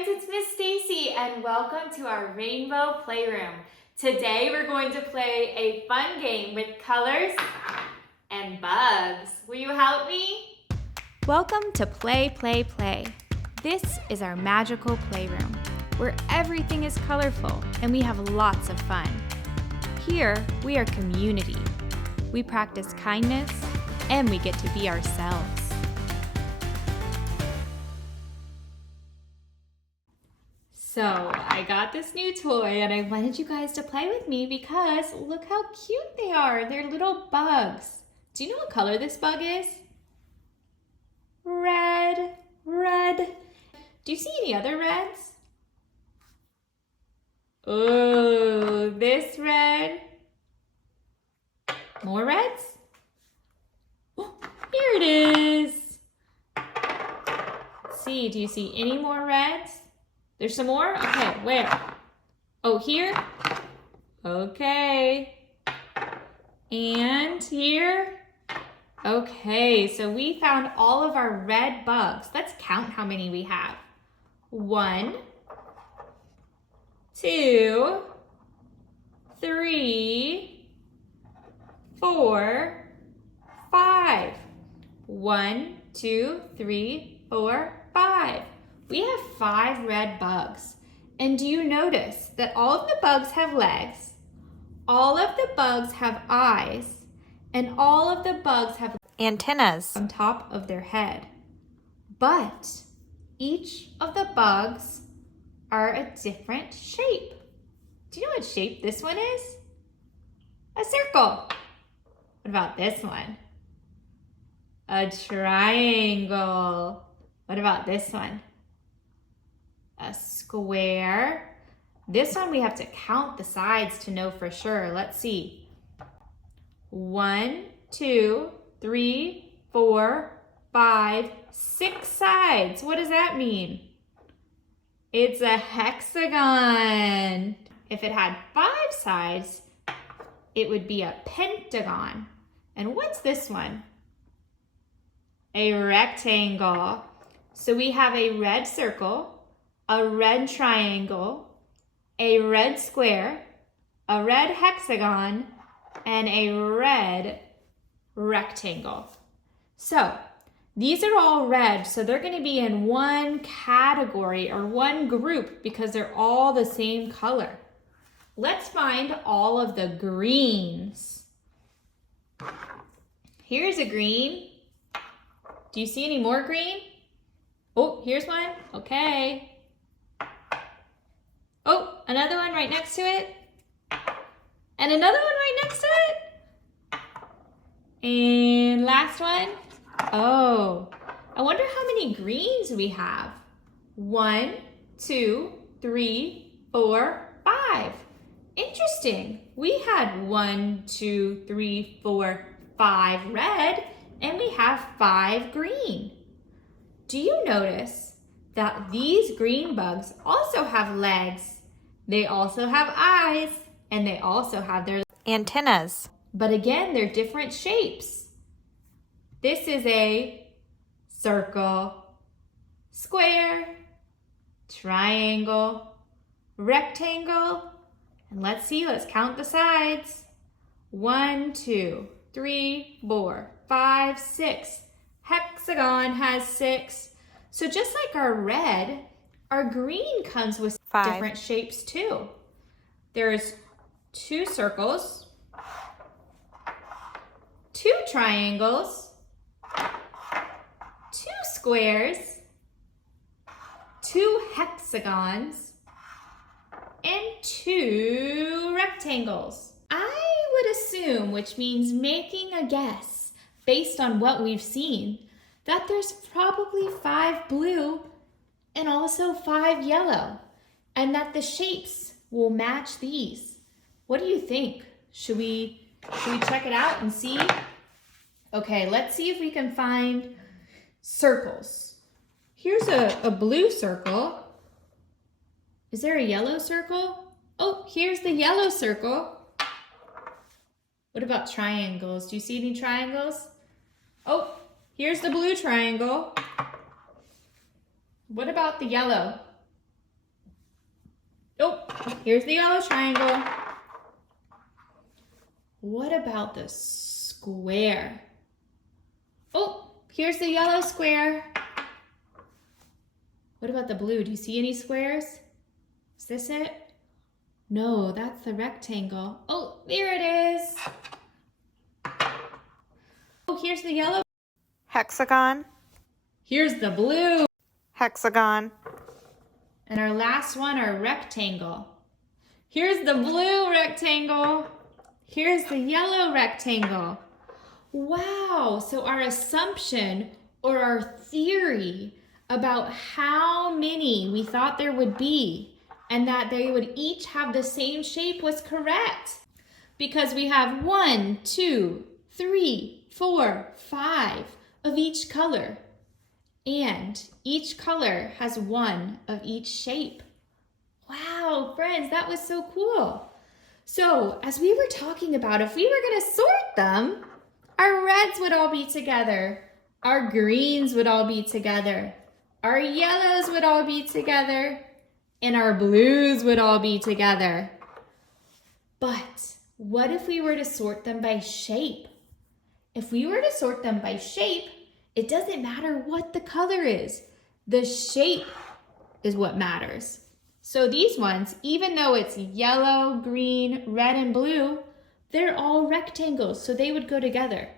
friends, it's Miss Stacey and welcome to our Rainbow Playroom. Today we're going to play a fun game with colors and bugs. Will you help me? Welcome to Play, Play, Play. This is our magical playroom where everything is colorful and we have lots of fun. Here we are community. We practice kindness and we get to be ourselves. So I got this new toy and I wanted you guys to play with me because look how cute they are. They're little bugs. Do you know what color this bug is? Red. Do you see any other reds? Oh, this red. More reds? Oh, here it is. Let's see, do you see any more reds? There's some more? Okay, where? Oh, here? Okay. And here? Okay, so we found all of our red bugs. Let's count how many we have. 1, 2, 3, 4, 5. 1, 2, 3, 4, 5. We have 5 red bugs. And do you notice that all of the bugs have legs, all of the bugs have eyes, and all of the bugs have Antennas on top of their head. But each of the bugs are a different shape. Do you know what shape this one is? A circle. What about this one? A triangle. What about this one? A square. This one we have to count the sides to know for sure. Let's see. 1, 2, 3, 4, 5, 6 sides. What does that mean? It's a hexagon. If it had 5 sides, it would be a pentagon. And what's this one? A rectangle. So we have a red circle, a red triangle, a red square, a red hexagon, and a red rectangle. So these are all red, so they're going to be in one category or one group because they're all the same color. Let's find all of the greens. Here's a green. Do you see any more green? Oh, here's one. Okay. Oh, another one right next to it. And another one right next to it. And last one. Oh, I wonder how many greens we have. 1, 2, 3, 4, 5. Interesting. We had 1, 2, 3, 4, 5 red, and we have 5 green. Do you notice that these green bugs also have legs? They also have eyes, and they also have their antennas. But again, they're different shapes. This is a circle, square, triangle, rectangle, and let's see, let's count the sides. 1, 2, 3, 4, 5, 6. Hexagon has 6. So just like our red, our green comes with 5 different shapes too. There's 2 circles, 2 triangles, 2 squares, 2 hexagons, and 2 rectangles. I would assume, which means making a guess based on what we've seen, that there's probably 5 blue and also 5 yellow, and that the shapes will match these. What do you think? Should we check it out and see? Okay, let's see if we can find circles. Here's a blue circle. Is there a yellow circle? Oh, here's the yellow circle. What about triangles? Do you see any triangles? Oh, here's the blue triangle. What about the yellow? Oh, here's the yellow triangle. What about the square? Oh, here's the yellow square. What about the blue? Do you see any squares? Is this it? No, that's the rectangle. Oh, there it is. Oh, here's the yellow. Hexagon, Here's the blue. hexagon, And our last one, our rectangle. Here's the blue rectangle. Here's the yellow rectangle. Wow, so our assumption or our theory about how many we thought there would be and that they would each have the same shape was correct. Because we have 1, 2, 3, 4, 5 of each color. And each color has one of each shape. Wow, friends, that was so cool. So, as we were talking about, if we were going to sort them, our reds would all be together. Our greens would all be together. Our yellows would all be together. And our blues would all be together. But what if we were to sort them by shape? If we were to sort them by shape, it doesn't matter what the color is. The shape is what matters. So these ones, even though it's yellow, green, red, and blue, they're all rectangles, so they would go together.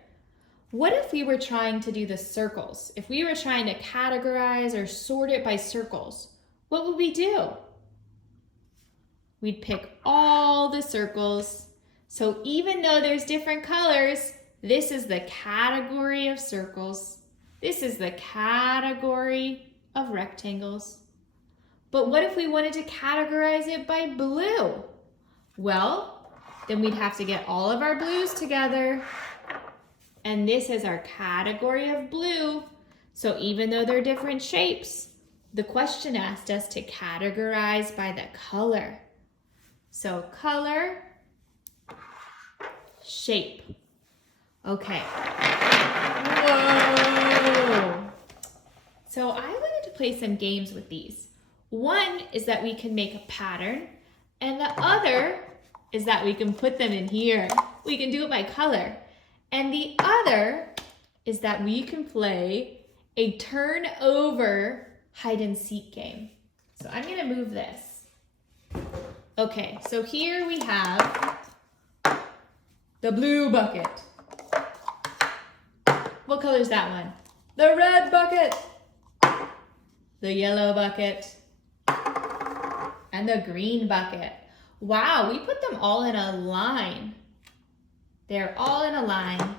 What if we were trying to do the circles? If we were trying to categorize or sort it by circles, what would we do? We'd pick all the circles. So even though there's different colors, this is the category of circles. This is the category of rectangles. But what if we wanted to categorize it by blue? Well, then we'd have to get all of our blues together. And this is our category of blue. So even though they're different shapes, the question asked us to categorize by the color. So color, shape. Okay. Whoa. So I wanted to play some games with these. One is that we can make a pattern, and the other is that we can put them in here. We can do it by color. And the other is that we can play a turn over hide and seek game. So I'm gonna move this. Okay, so here we have the blue bucket. What color is that one? The red bucket. The yellow bucket. And the green bucket. Wow, we put them all in a line. They're all in a line.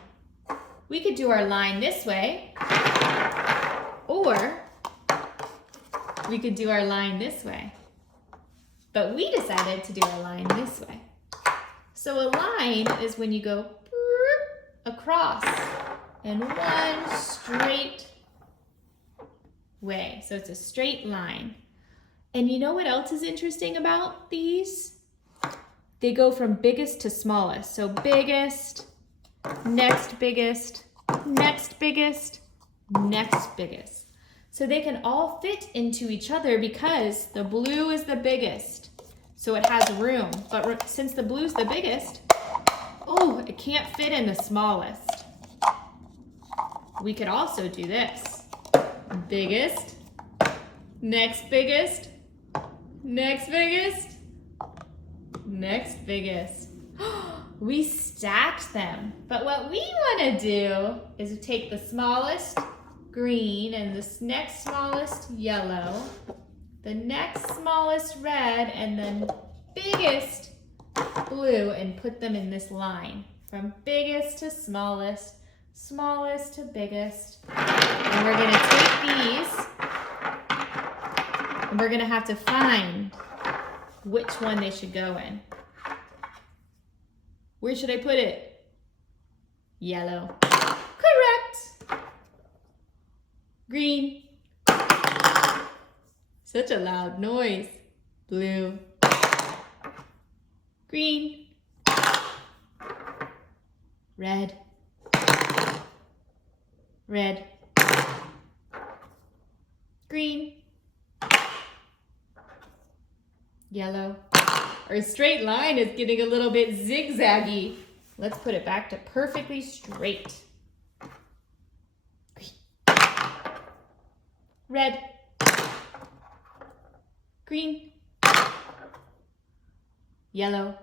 We could do our line this way, or we could do our line this way. But we decided to do our line this way. So a line is when you go across in one straight way. So it's a straight line. And you know what else is interesting about these? They go from biggest to smallest. So biggest, next biggest, next biggest, next biggest. So they can all fit into each other because the blue is the biggest. So it has room. But since the blue's the biggest, oh, it can't fit in the smallest. We could also do this. Biggest, next biggest, next biggest, next biggest. We stacked them. But what we want to do is take the smallest green and this next smallest yellow, the next smallest red, and then biggest blue and put them in this line from biggest to smallest, smallest to biggest. And we're going to take these and we're going to have to find which one they should go in. Where should I put it? Yellow. Correct. Green. Such a loud noise. Blue. Green. Red. Red. Green. yellow. Our straight line is getting a little bit zigzaggy. Let's put it back to perfectly straight. Red, green, yellow.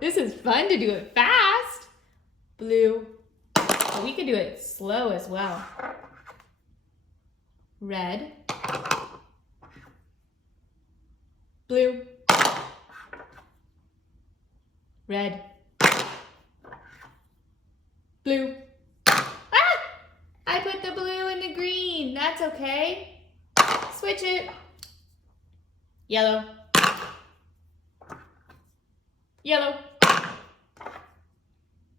This is fun to do it fast. Blue. But we can do it slow as well. Red, blue, red, blue. Ah! I put the blue in the green. That's okay. Switch it. Yellow, yellow,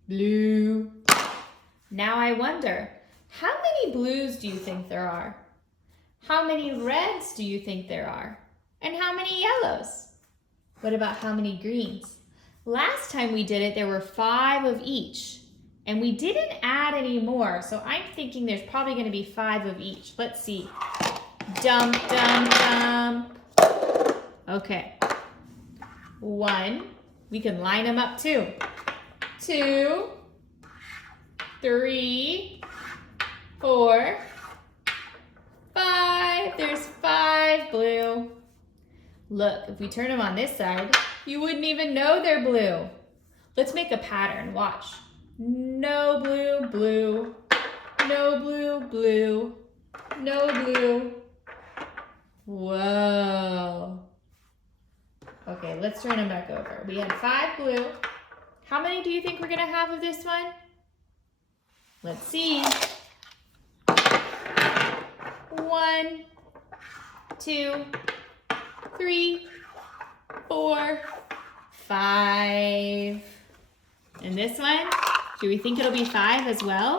blue. Now I wonder, how many blues do you think there are? How many reds do you think there are? And how many yellows? What about how many greens? Last time we did it, there were 5 of each. And we didn't add any more, so I'm thinking there's probably going to be 5 of each. Let's see. Dump, dump, dump. Okay. 1. We can line them up too. 2, 3, 4, 5. There's 5 blue. Look, if we turn them on this side, you wouldn't even know they're blue. Let's make a pattern. Watch. No blue, blue. No blue, blue. No blue. Whoa. Okay, let's turn them back over. We had 5 blue. How many do you think we're going to have of this one? Let's see. 1, 2, 3, 4, 5. And this one, do we think it'll be 5 as well?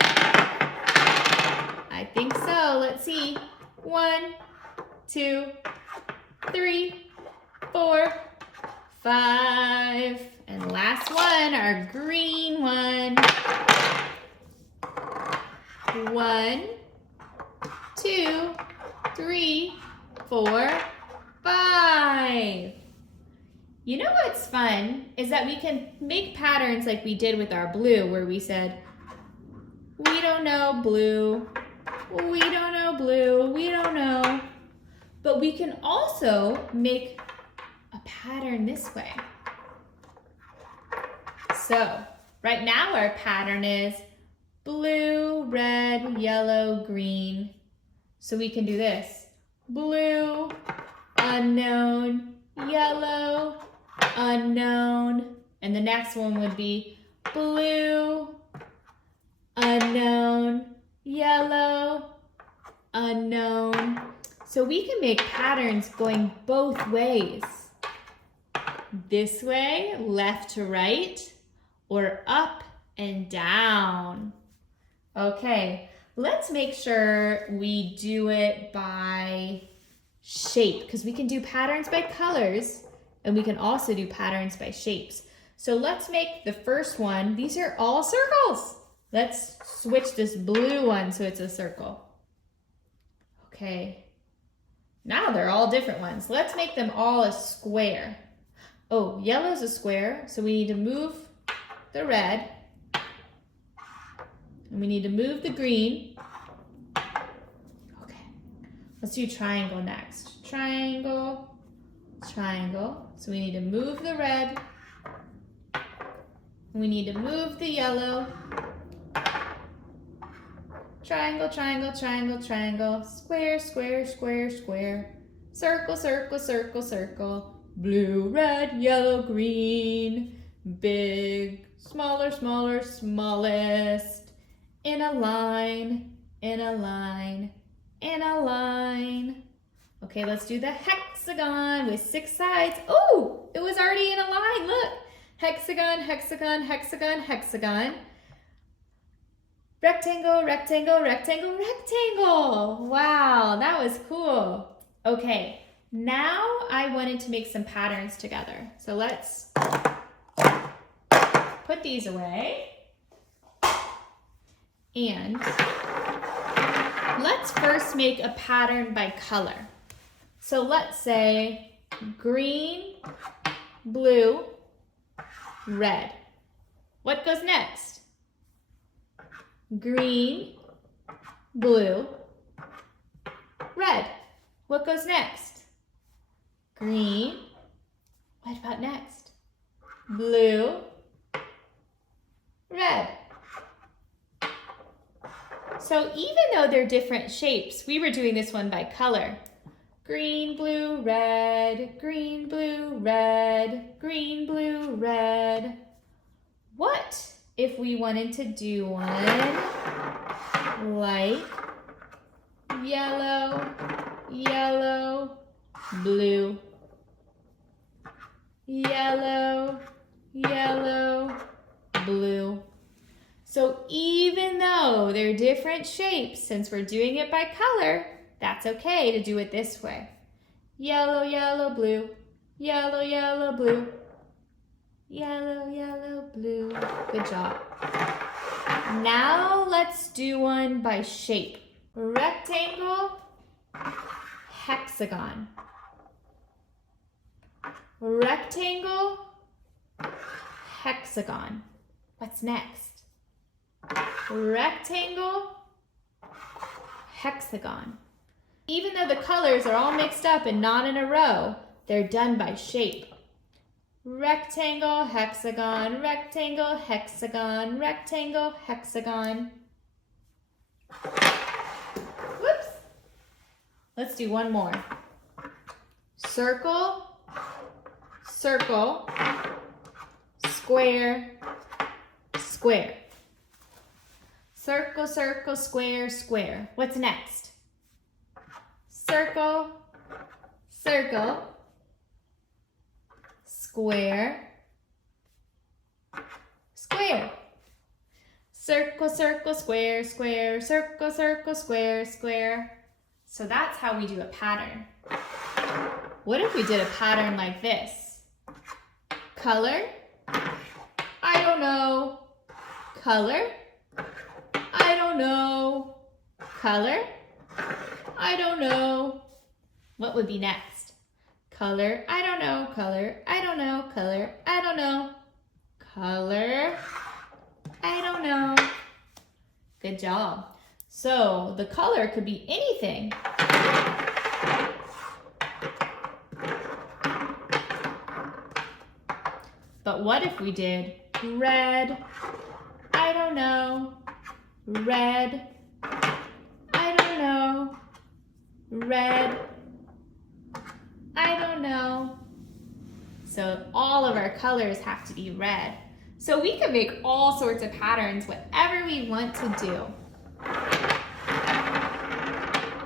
I think so. Let's see. 1, 2, 3, 4, 5. And last one, our green one. 1, 2, 3, 4, 5. You know what's fun is that we can make patterns like we did with our blue, where we said, we don't know blue, we don't know blue, we don't know. But we can also make a pattern this way. So right now our pattern is blue, red, yellow, green. So we can do this. Blue, unknown, yellow, unknown. And the next one would be blue, unknown, yellow, unknown. So we can make patterns going both ways. This way, left to right, or up and down. Okay, let's make sure we do it by shape, because we can do patterns by colors, and we can also do patterns by shapes. So let's make the first one. These are all circles. Let's switch this blue one so it's a circle. Okay, now they're all different ones. Let's make them all a square. Oh, yellow's a square, so we need to move the red. And we need to move the green. Okay, let's do triangle next. Triangle, triangle. So we need to move the red. We need to move the yellow. Triangle, triangle, triangle, triangle. Square, square, square, square. Circle, circle, circle, circle. Blue, red, yellow, green. Big, smaller, smaller, smallest. In a line, in a line, in a line. Okay, let's do the hexagon with 6 sides. Oh, it was already in a line, look. Hexagon, hexagon, hexagon, hexagon. Rectangle, rectangle, rectangle, rectangle. Wow, that was cool. Okay, now I wanted to make some patterns together. So let's put these away. And let's first make a pattern by color. So let's say green, blue, red. What goes next? Green, blue, red. What goes next? Green. What about next? Blue, red. So even though they're different shapes, we were doing this one by color. Green, blue, red, green, blue, red, green, blue, red. What if we wanted to do one like yellow, yellow, blue, yellow, yellow, blue? So even though they're different shapes, since we're doing it by color, that's okay to do it this way. Yellow, yellow, blue, yellow, yellow, blue, yellow, yellow, blue. Good job. Now let's do one by shape. Rectangle, hexagon. Rectangle, hexagon. What's next? Rectangle, hexagon. Even though the colors are all mixed up and not in a row, they're done by shape. Rectangle, hexagon, rectangle, hexagon, rectangle, hexagon. Whoops. Let's do one more. Circle, circle, square, square. Circle, circle, square, square. What's next? Circle, circle, square, square. Circle, circle, square, square, circle, circle, square, square. So that's how we do a pattern. What if we did a pattern like this? Color, I don't know. Color, I don't know. Color, I don't know. What would be next? Color, I don't know. Color, I don't know. Color, I don't know. Color, I don't know. Good job. So the color could be anything. But what if we did red, I don't know. Red, I don't know. Red, I don't know. So all of our colors have to be red. So we can make all sorts of patterns, whatever we want to do.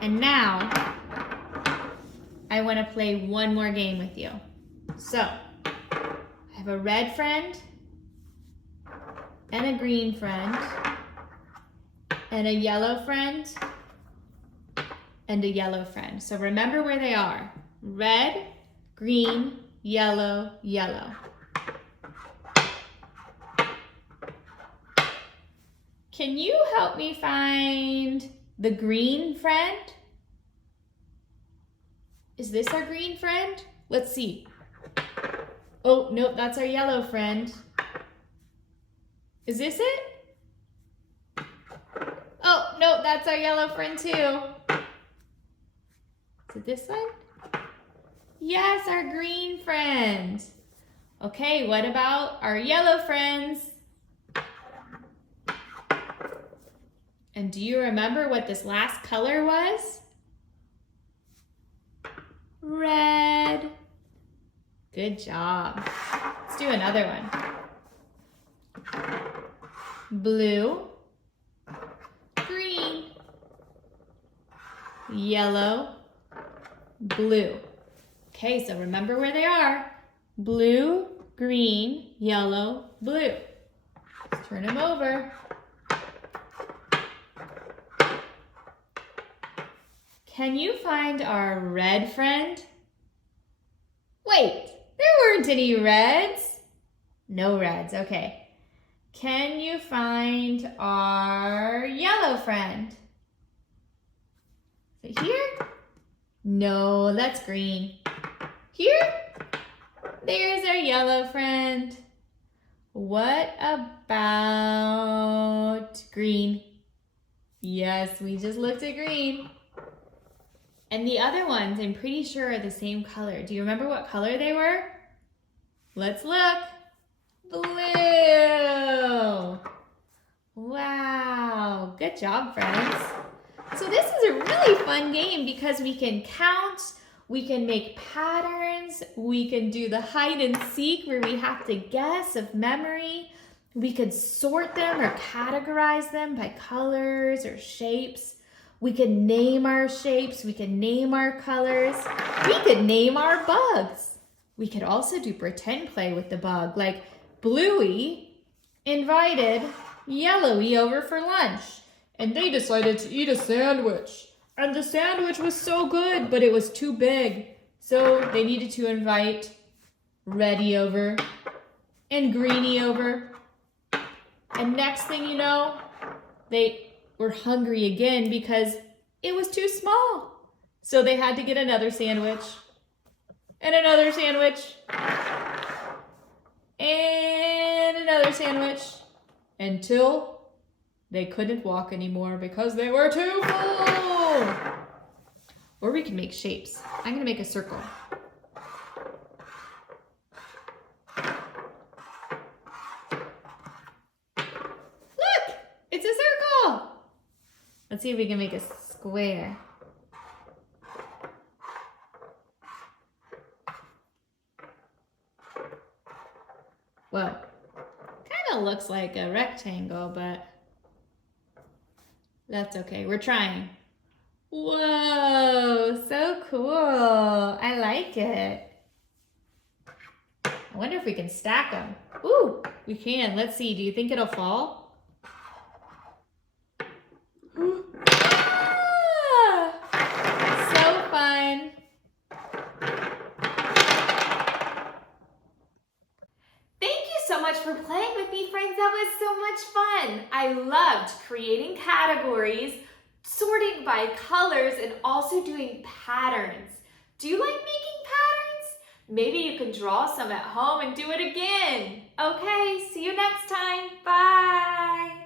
And now, I want to play one more game with you. So, I have a red friend, and a green friend, and a yellow friend, and a yellow friend. So remember where they are. Red, green, yellow, yellow. Can you help me find the green friend? Is this our green friend? Let's see. Oh, nope, that's our yellow friend. Is this it? Oh, no, that's our yellow friend too. Is it this one? Yes, our green friend. Okay, what about our yellow friends? And do you remember what this last color was? Red. Good job. Let's do another one. Blue, green, yellow, blue. Okay, so remember where they are. Blue, green, yellow, blue. Let's turn them over. Can you find our red friend? Wait, there weren't any reds. No reds, okay. Can you find our yellow friend? Is it here? No, that's green. Here, there's our yellow friend. What about green? Yes, we just looked at green. And the other ones, I'm pretty sure, are the same color. Do you remember what color they were? Let's look. Blue. Wow, good job, friends. So this is a really fun game because we can count, we can make patterns, we can do the hide and seek where we have to guess of memory. We could sort them or categorize them by colors or shapes. We could name our shapes, we could name our colors. We could name our bugs. We could also do pretend play with the bug, like Bluey invited Yellowy over for lunch, and they decided to eat a sandwich. And the sandwich was so good, but it was too big. So they needed to invite Reddy over and Greenie over. And next thing you know, they were hungry again because it was too small. So they had to get another sandwich and another sandwich and another sandwich until they couldn't walk anymore because they were too full. Or we can make shapes. I'm gonna make a circle. Look, it's a circle. Let's see if we can make a square. Well, kind of looks like a rectangle, but that's okay. We're trying. Whoa, so cool. I like it. I wonder if we can stack them. Ooh, we can. Let's see. Do you think it'll fall? Ah, so fun. So much for playing with me, friends. That was so much fun. I loved creating categories, sorting by colors, and also doing patterns. Do you like making patterns? Maybe you can draw some at home and do it again. Okay, see you next time. Bye.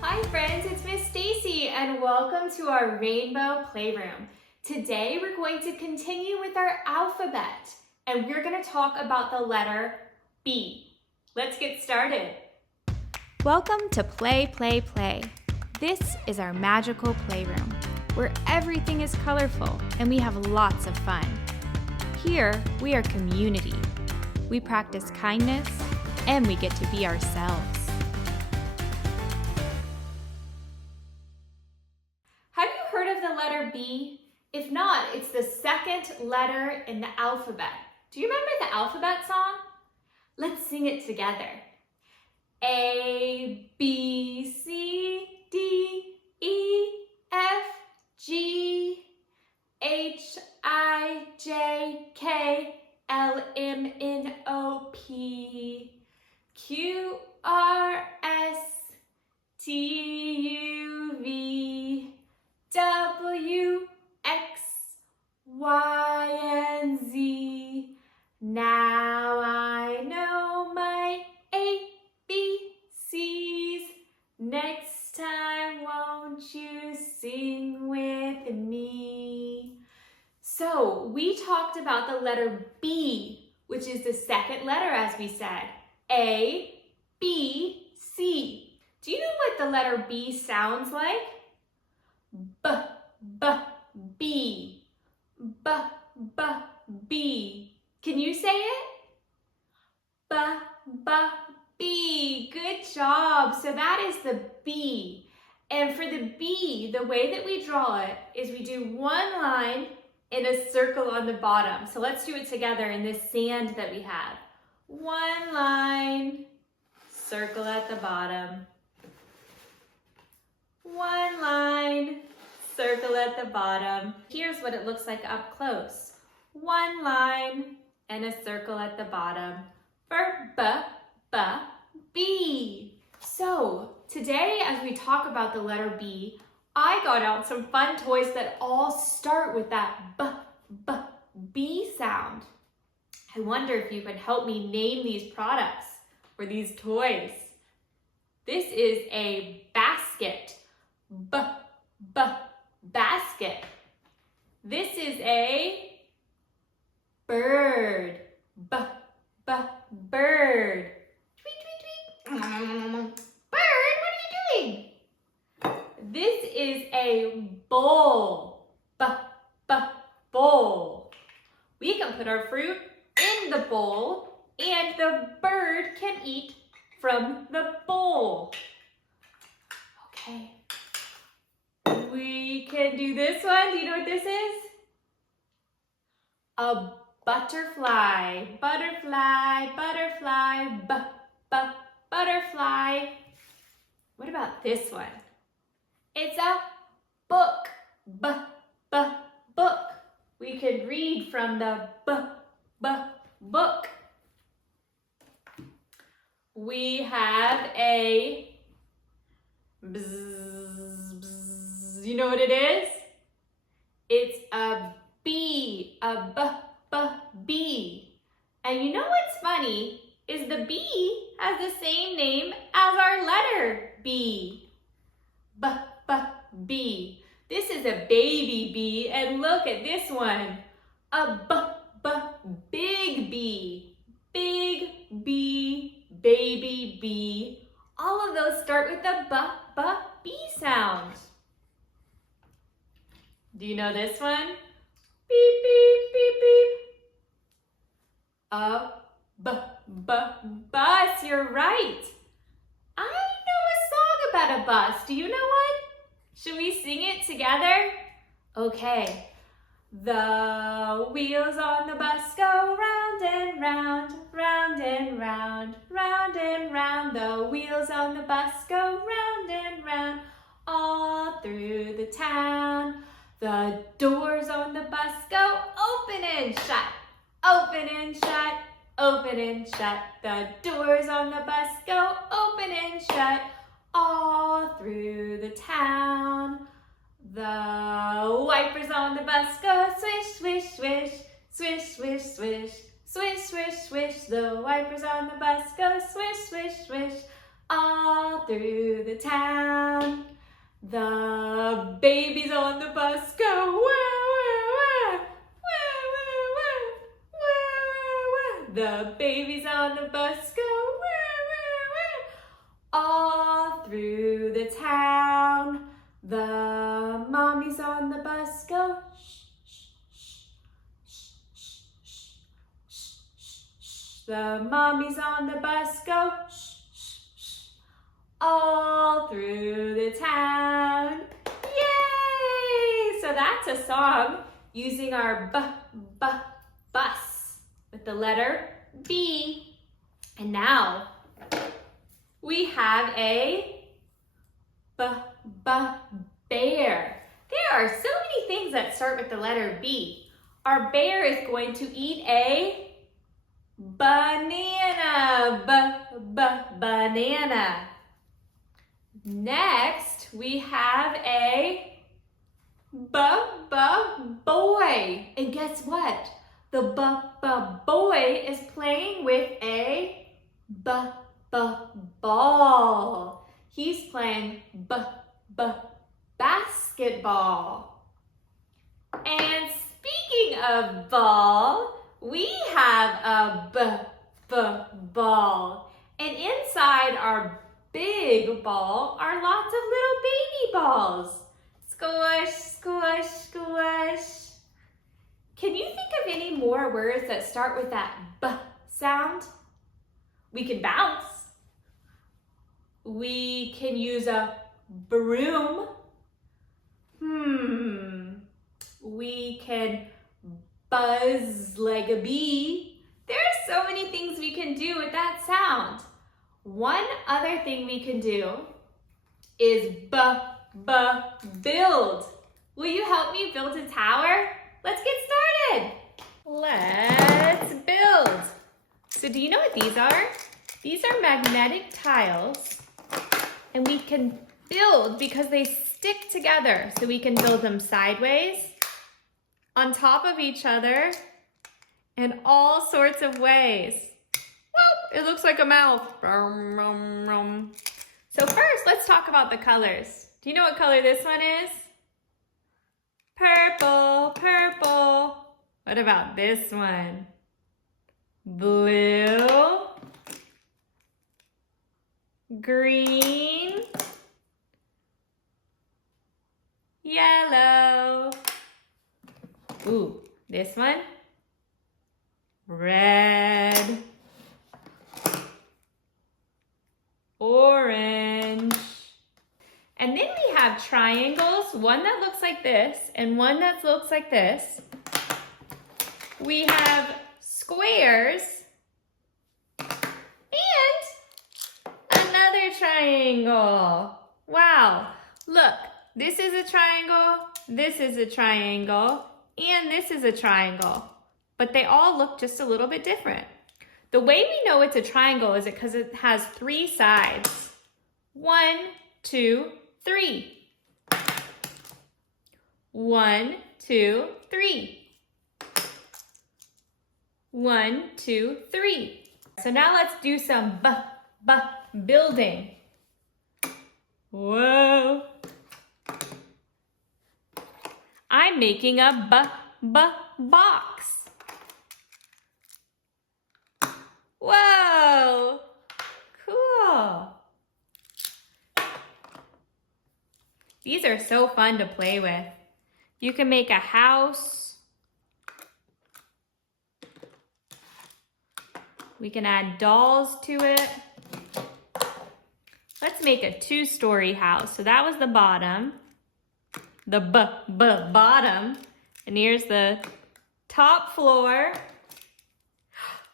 Hi friends, it's Miss Stacey and welcome to our Rainbow Playroom. Today we're going to continue with our alphabet and we're going to talk about the letter B. Let's get started. Welcome to Play, Play, Play. This is our magical playroom where everything is colorful and we have lots of fun. Here we are community. We practice kindness and we get to be ourselves. Letter B? If not, it's the second letter in the alphabet. Do you remember the alphabet song? Let's sing it together. A, B, C, D, E, F, G, H, I, J, K, L, M, N, O, P, Q, R, S, T, U, V, W, X, Y, and Z. Now I know my ABCs. Next time, won't you sing with me? So we talked about the letter B, which is the second letter, as we said. A, B, C. Do you know what the letter B sounds like? B, B, B, B, B, B. Can you say it? B, B, B. Good job. So that is the B. And for the B, the way that we draw it is we do one line and a circle on the bottom. So let's do it together in this sand that we have. One line, circle at the bottom. One line, circle at the bottom. Here's what it looks like up close. One line and a circle at the bottom for B, B, B. So today, as we talk about the letter B, I got out some fun toys that all start with that B sound. I wonder if you could help me name these products or these toys. This is a basket, basket. This is a bird, bird. Tweet, tweet, tweet. Bird, what are you doing? This is a bowl, bowl. We can put our fruit in the bowl and the bird can eat from the bowl. Okay. We can do this one. Do you know what this is? A butterfly, butterfly, butterfly, butterfly. What about this one? It's a book, book. We could read from the book. We have a bzz. You know what it is? It's a bee, a bee. And you know what's funny is the bee has the same name as our letter B. Bee. This is a baby bee, and look at this one. A big bee. Big bee, baby bee. All of those start with the B sound. Do you know this one? Beep, beep, beep, beep. A bus, you're right. I know a song about a bus. Do you know one? Should we sing it together? Okay. The wheels on the bus go round and round, round and round, round and round. The wheels on the bus go round and round, all through the town. The doors on the bus go open and shut, open and shut, open and shut. The doors on the bus go open and shut, all through the town. The wipers on the bus go swish, swish, swish, swish, swish, swish, swish, swish, swish. The wipers on the bus go swish, swish, swish, all through the town. The babies on the bus go wah, wah, wah, wah, wah, wah, wah, wah, wah. The babies on the bus go wah, wah, wah, all through the town. The mommies on the bus go shh, shh, shh, shh, shh, shh, shh, shh. The mommies on the bus go shh, shh, shh, all through the town. Yay! So that's a song using our bus with the letter B. And now we have a bear. There are so many things that start with the letter B. Our bear is going to eat a banana. Banana. Next, we have a boy. And guess what? The boy is playing with a ball. He's playing basketball. And speaking of ball, we have a ball. And inside our big ball are lots of little baby balls. Squish, squish, squish. Can you think of any more words that start with that B sound? We can bounce. We can use a broom. We can buzz like a bee. There are so many things we can do with that sound. One other thing we can do is build. Will you help me build a tower? Let's get started. Let's build. So do you know what these are? These are magnetic tiles And we can build because they stick together. So we can build them sideways, on top of each other, in all sorts of ways. Whoa, it looks like a mouth. So first, let's talk about the colors. Do you know what color this one is? Purple, purple. What about this one? Blue, green, yellow. Ooh, this one? Red, orange. And then we have triangles, one that looks like this and one that looks like this. We have squares and another triangle. Wow, look, this is a triangle, this is a triangle, and this is a triangle. But they all look just a little bit different. The way we know it's a triangle is because it has 3 sides. 1, 2, 3. 1, 2, 3. 1, 2, 3. So now let's do some building. Whoa. I'm making a box. Whoa, cool. These are so fun to play with. You can make a house. We can add dolls to it. Let's make a 2-story house. So that was the bottom, the bottom, and here's the top floor.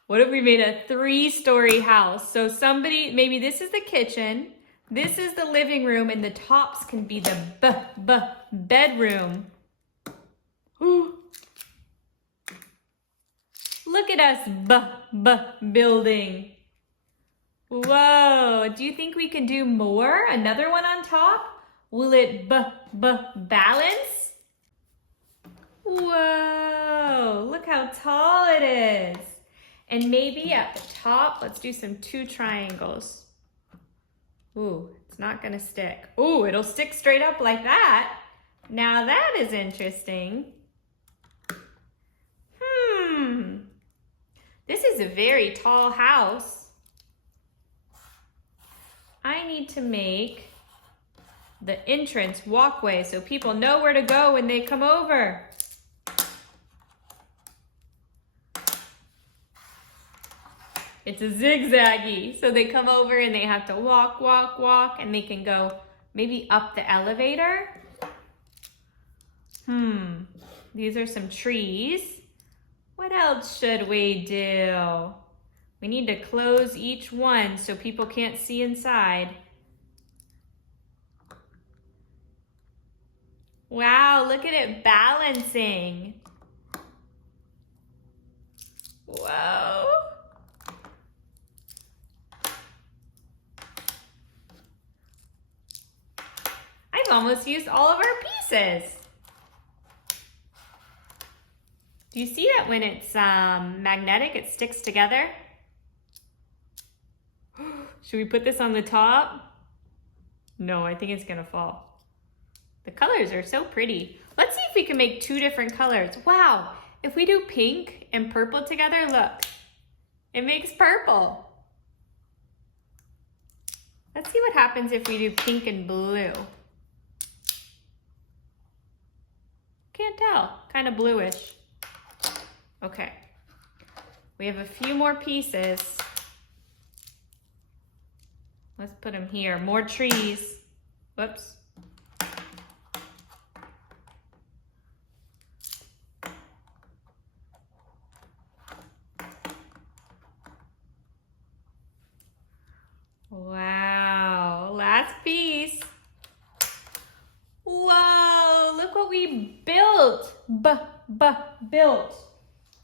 What if we made a 3-story house? So somebody, maybe this is the kitchen, this is the living room, and the tops can be the bedroom. Ooh. Look at us building. Whoa, do you think we can do more? Another one on top? Will it balance? Whoa, look how tall it is. And maybe at the top, let's do some 2 triangles. Ooh, it's not gonna stick. Ooh, it'll stick straight up like that. Now that is interesting. This is a very tall house. I need to make the entrance walkway so people know where to go when they come over. It's a zigzaggy, so they come over and they have to walk, walk, walk, and they can go maybe up the elevator. These are some trees. What else should we do? We need to close each one so people can't see inside. Wow, look at it balancing. Whoa. I've almost used all of our pieces. Do you see that when it's magnetic, it sticks together? Should we put this on the top? No, I think it's gonna fall. The colors are so pretty. Let's see if we can make 2 different colors. Wow, if we do pink and purple together, look, it makes purple. Let's see what happens if we do pink and blue. Can't tell, kind of bluish. Okay, we have a few more pieces. Let's put them here, more trees. Whoops. Wow, last piece. Whoa, look what we built. Built.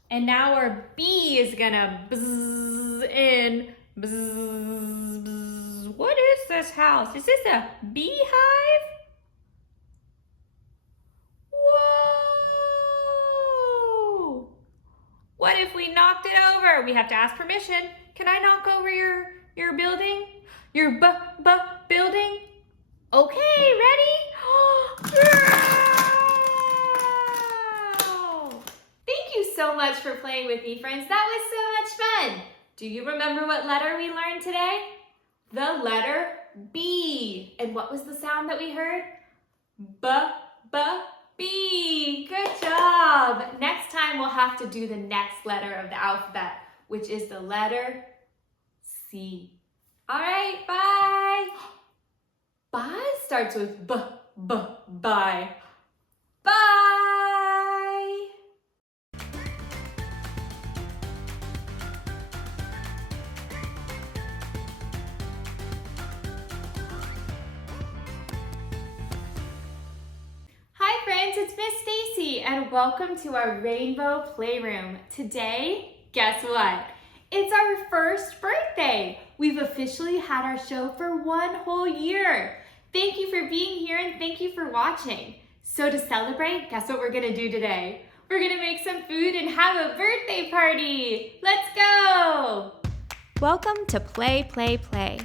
And now our bee is gonna buzz in. Buzz, buzz. What is this? this house? Is this a beehive? Whoa! What if we knocked it over? We have to ask permission. Can I knock over your building? Your building? Okay, ready? Thank you so much for playing with me, friends. That was so much fun. Do you remember what letter we learned today? The letter B. And what was the sound that we heard? B. Good job. Next time we'll have to do the next letter of the alphabet, which is the letter C. All right, bye. Bye starts with bye. Bye. Hi friends, it's Miss Stacey and welcome to our Rainbow Playroom. Today, guess what? It's our first birthday. We've officially had our show for 1 whole year. Thank you for being here and thank you for watching. So to celebrate, guess what we're gonna do today? We're gonna make some food and have a birthday party. Let's go! Welcome to Play, Play, Play.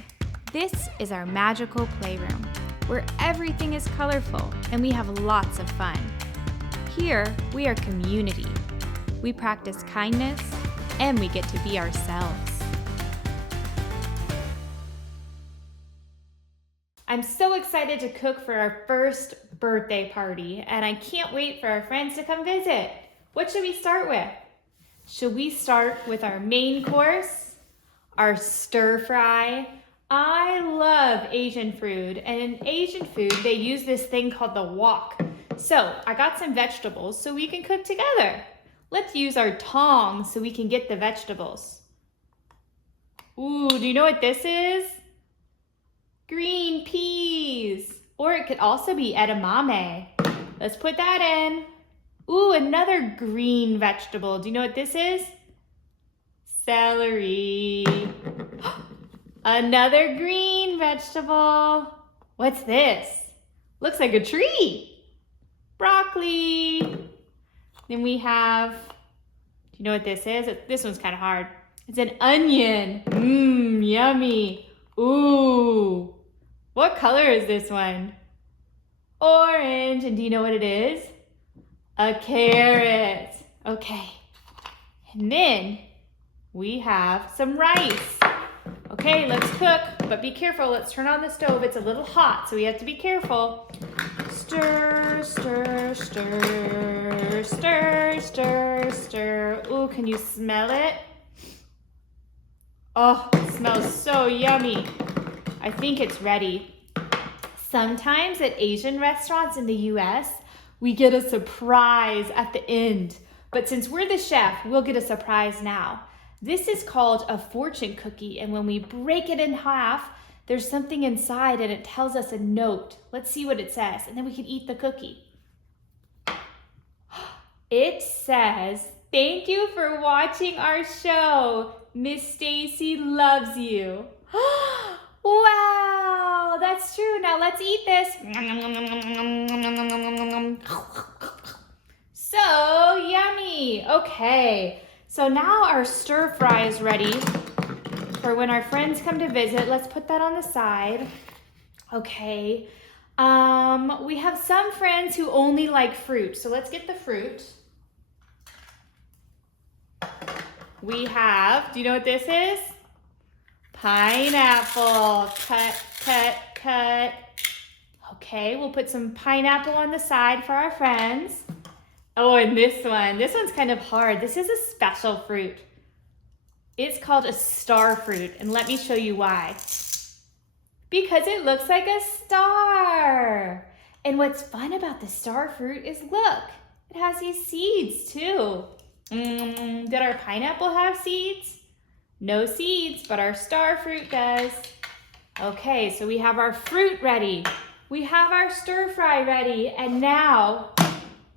This is our magical playroom, where everything is colorful and we have lots of fun. Here, we are community. We practice kindness and we get to be ourselves. I'm so excited to cook for our first birthday party, and I can't wait for our friends to come visit. What should we start with? Should we start with our main course, our stir fry? I love Asian food, and in Asian food, they use this thing called the wok. So I got some vegetables so we can cook together. Let's use our tongs so we can get the vegetables. Ooh, do you know what this is? Green peas, or it could also be edamame. Let's put that in. Ooh, another green vegetable. Do you know what this is? Celery. Another green vegetable. What's this? Looks like a tree. Broccoli. Then we have, do you know what this is? This one's kind of hard. It's an onion. Mmm, yummy. Ooh. What color is this one? Orange. And do you know what it is? A carrot. Okay. And then we have some rice. Okay, let's cook, but be careful. Let's turn on the stove. It's a little hot, so we have to be careful. Stir, stir, stir, stir, stir, stir. Ooh, can you smell it? Oh, it smells so yummy. I think it's ready. Sometimes at Asian restaurants in the US, we get a surprise at the end. But since we're the chef, we'll get a surprise now. This is called a fortune cookie, and when we break it in half, there's something inside and it tells us a note. Let's see what it says, and then we can eat the cookie. It says, "Thank you for watching our show. Miss Stacey loves you." Wow, that's true. Now let's eat this. So yummy. Okay, so now our stir fry is ready for when our friends come to visit. Let's put that on the side. Okay, we have some friends who only like fruit, so let's get the fruit. We have, do you know what this is? Pineapple. Cut, cut, cut. Okay, we'll put some pineapple on the side for our friends. Oh, and this one's kind of hard. This is a special fruit. It's called a star fruit, and let me show you why. Because it looks like a star. And what's fun about the star fruit is, look, it has these seeds too. Did our pineapple have seeds? No seeds, but our star fruit does. Okay, so we have our fruit ready. We have our stir fry ready, and now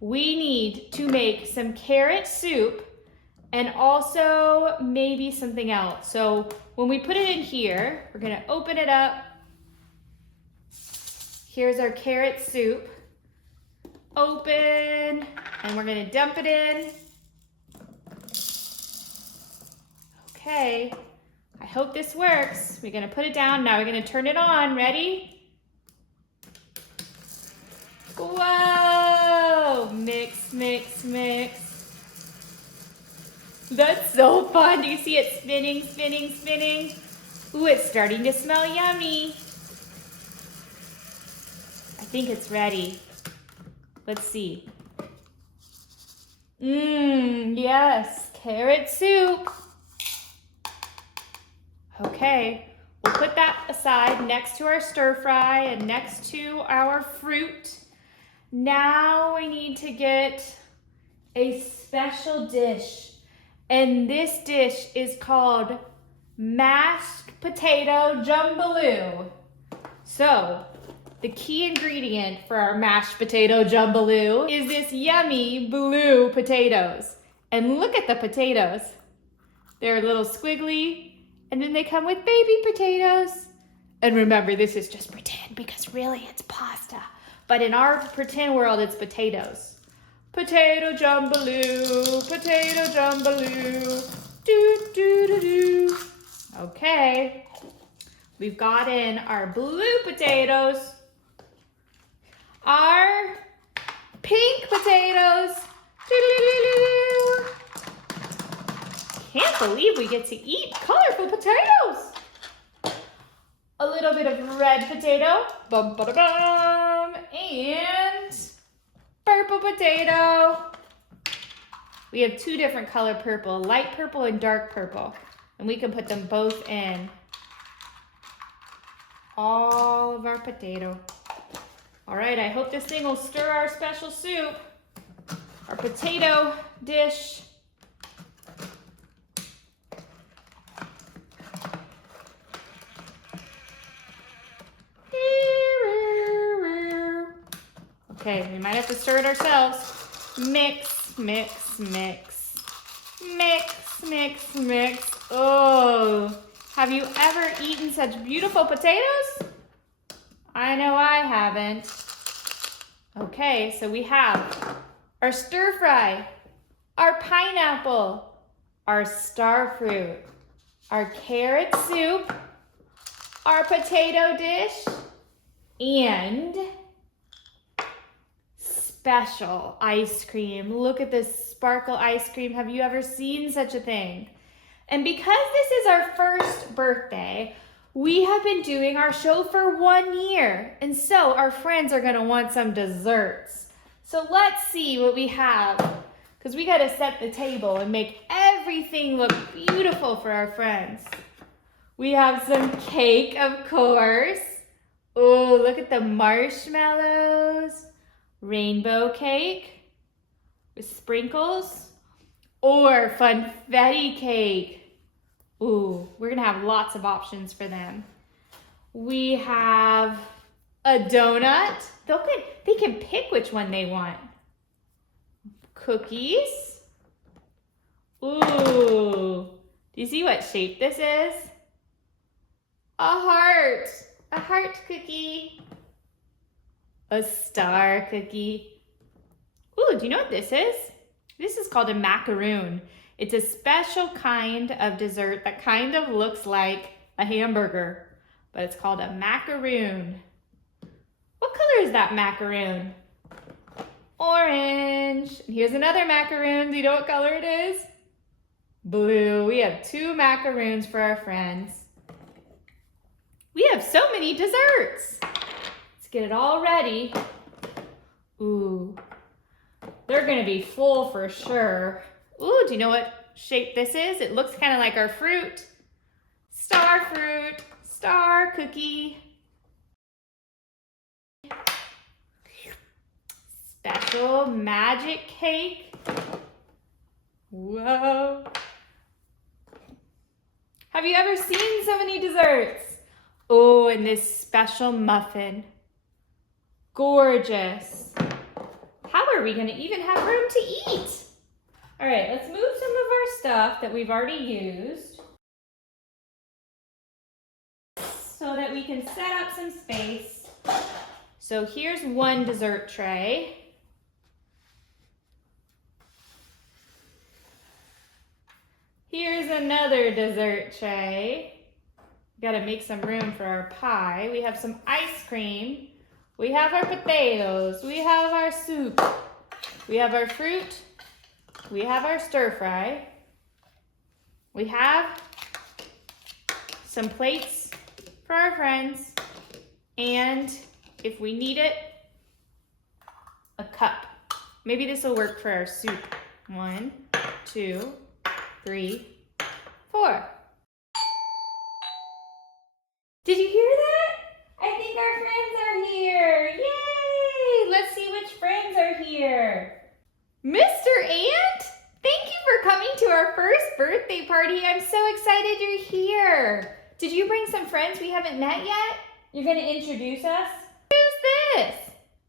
we need to make some carrot soup and also maybe something else. So when we put it in here, we're gonna open it up Here's our carrot soup. Open, and we're gonna dump it in. Okay, I hope this works. We're gonna put it down, now we're gonna turn it on. Ready? Whoa! Mix, mix, mix. That's so fun. Do you see it spinning, spinning, spinning? Ooh, it's starting to smell yummy. I think it's ready. Let's see. Yes, carrot soup. Okay, we'll put that aside next to our stir fry and next to our fruit. Now we need to get a special dish. And this dish is called mashed potato jambaloo. So, the key ingredient for our mashed potato jambaloo is this yummy blue potatoes. And look at the potatoes. They're a little squiggly, and then they come with baby potatoes. And remember, this is just pretend because really it's pasta. But in our pretend world, it's potatoes. Potato jambaloo, potato jambaloo, do, do, do, do. Okay, we've got in our blue potatoes, our pink potatoes, doo-doo-doo-doo. Can't believe we get to eat colorful potatoes. A little bit of red potato, bum, ba, da, bum, and purple potato. We have two different color purple, light purple and dark purple. And we can put them both in. All of our potato. All right, I hope this thing will stir our special soup. Our potato dish. Okay, we might have to stir it ourselves. Mix, mix, mix. Mix, mix, mix. Oh, have you ever eaten such beautiful potatoes? I know I haven't. Okay, so we have our stir fry, our pineapple, our star fruit, our carrot soup, our potato dish, and special ice cream. Look at this sparkle ice cream. Have you ever seen such a thing? And because this is our first birthday, we have been doing our show for 1 year. And so our friends are gonna want some desserts. So let's see what we have, because we gotta set the table and make everything look beautiful for our friends. We have some cake, of course. Oh, look at the marshmallows. Rainbow cake with sprinkles, or funfetti cake. Ooh, we're gonna have lots of options for them. We have a donut. They can pick which one they want. Cookies. Ooh, do you see what shape this is? A heart cookie. A star cookie. Ooh, do you know what this is? This is called a macaroon. It's a special kind of dessert that kind of looks like a hamburger, but it's called a macaroon. What color is that macaroon? Orange. And here's another macaroon. Do you know what color it is? Blue. We have 2 macaroons for our friends. We have so many desserts. Let's get it all ready. Ooh, they're gonna be full for sure. Ooh, do you know what shape this is? It looks kind of like our fruit. Star fruit, star cookie. Special magic cake. Whoa. Have you ever seen so many desserts? Oh, and this special muffin. Gorgeous. How are we gonna even have room to eat? All right, let's move some of our stuff that we've already used so that we can set up some space. So here's one dessert tray. Here's another dessert tray. Gotta make some room for our pie. We have some ice cream. We have our potatoes. We have our soup. We have our fruit. We have our stir fry. We have some plates for our friends. And if we need it, a cup. Maybe this will work for our soup. 1, 2, 3, 4. Did you hear that? I think our friends are here. Yay! Let's see which friends are here. Mr. Ant, thank you for coming to our first birthday party. I'm so excited you're here. Did you bring some friends we haven't met yet? You're going to introduce us? Who's this?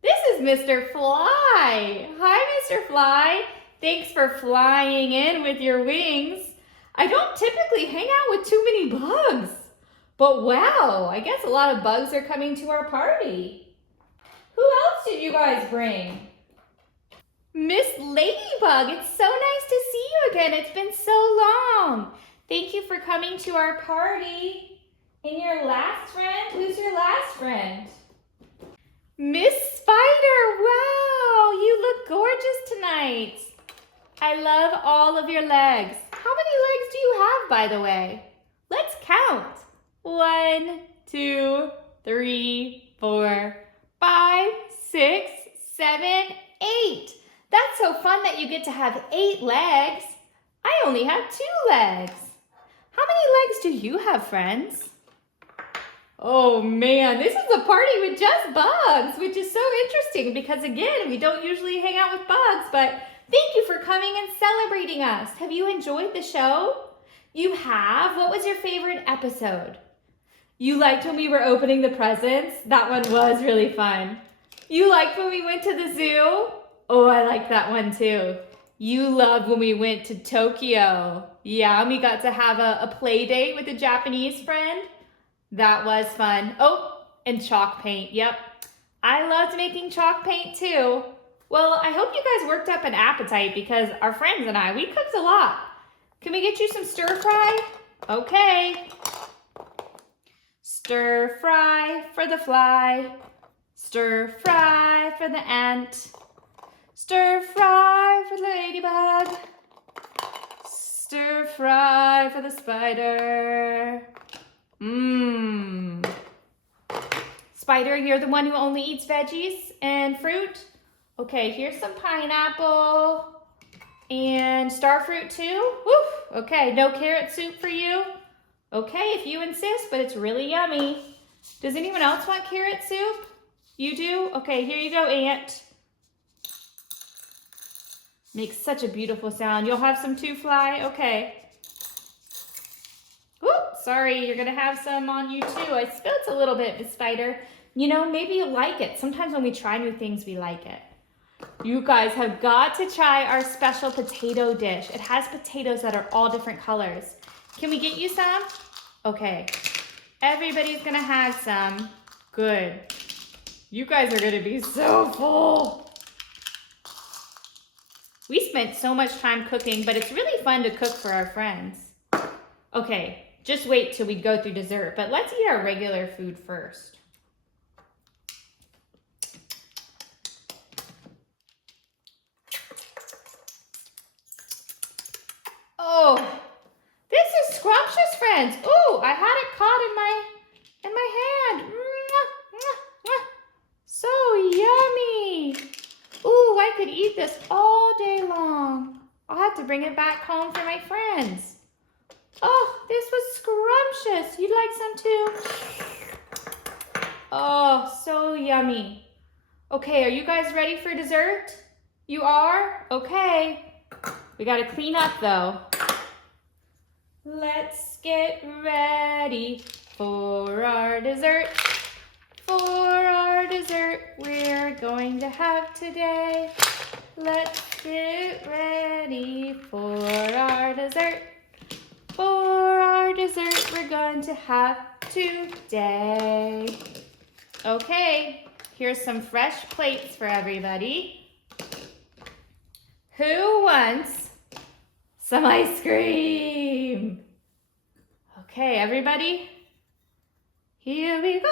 This is Mr. Fly. Hi, Mr. Fly. Thanks for flying in with your wings. I don't typically hang out with too many bugs. But wow, I guess a lot of bugs are coming to our party. Who else did you guys bring? Miss Ladybug, it's so nice to see you again. It's been so long. Thank you for coming to our party. And your last friend? Who's your last friend? Miss Spider, wow, you look gorgeous tonight. I love all of your legs. How many legs do you have, by the way? Let's count. 1, 2, 3, 4, 5, 6, 7, 8. That's so fun that you get to have 8 legs. I only have 2 legs. How many legs do you have, friends? Oh man, this is a party with just bugs, which is so interesting because again, we don't usually hang out with bugs, but thank you for coming and celebrating us. Have you enjoyed the show? You have? What was your favorite episode? You liked when we were opening the presents? That one was really fun. You liked when we went to the zoo? Oh, I like that one too. You loved when we went to Tokyo. Yeah, and we got to have a play date with a Japanese friend. That was fun. Oh, and chalk paint. Yep. I loved making chalk paint too. Well, I hope you guys worked up an appetite because our friends and I, we cooked a lot. Can we get you some stir fry? Okay. Stir fry for the fly. Stir fry for the ant. Stir fry for the ladybug. Stir fry for the spider. Mmm. Spider, you're the one who only eats veggies and fruit? Okay, here's some pineapple and star fruit too. Woo! Okay, no carrot soup for you? Okay, if you insist, but it's really yummy. Does anyone else want carrot soup? You do? Okay, here you go, Ant. Makes such a beautiful sound. You'll have some too, Fly? Okay. Sorry, you're gonna have some on you too. I spilled a little bit, Miss Spider. You know, maybe you like it. Sometimes when we try new things, we like it. You guys have got to try our special potato dish. It has potatoes that are all different colors. Can we get you some? Okay. Everybody's gonna have some. Good. You guys are gonna be so full. We spent so much time cooking, but it's really fun to cook for our friends. Okay. Just wait till we go through dessert, but let's eat our regular food first. Oh, this is scrumptious, friends. Oh, I had it caught in my hand. Mwah, mwah, mwah. So yummy. Ooh, I could eat this all day long. I'll have to bring it back home for my friends. Oh, this was scrumptious. You'd like some too? Oh, so yummy. Okay, are you guys ready for dessert? You are? Okay. We gotta clean up though. Let's get ready for our dessert. For our dessert we're going to have today. Let's get ready for our dessert. For our dessert we're going to have today. Okay, here's some fresh plates for everybody. Who wants some ice cream? Okay, everybody. Here we go,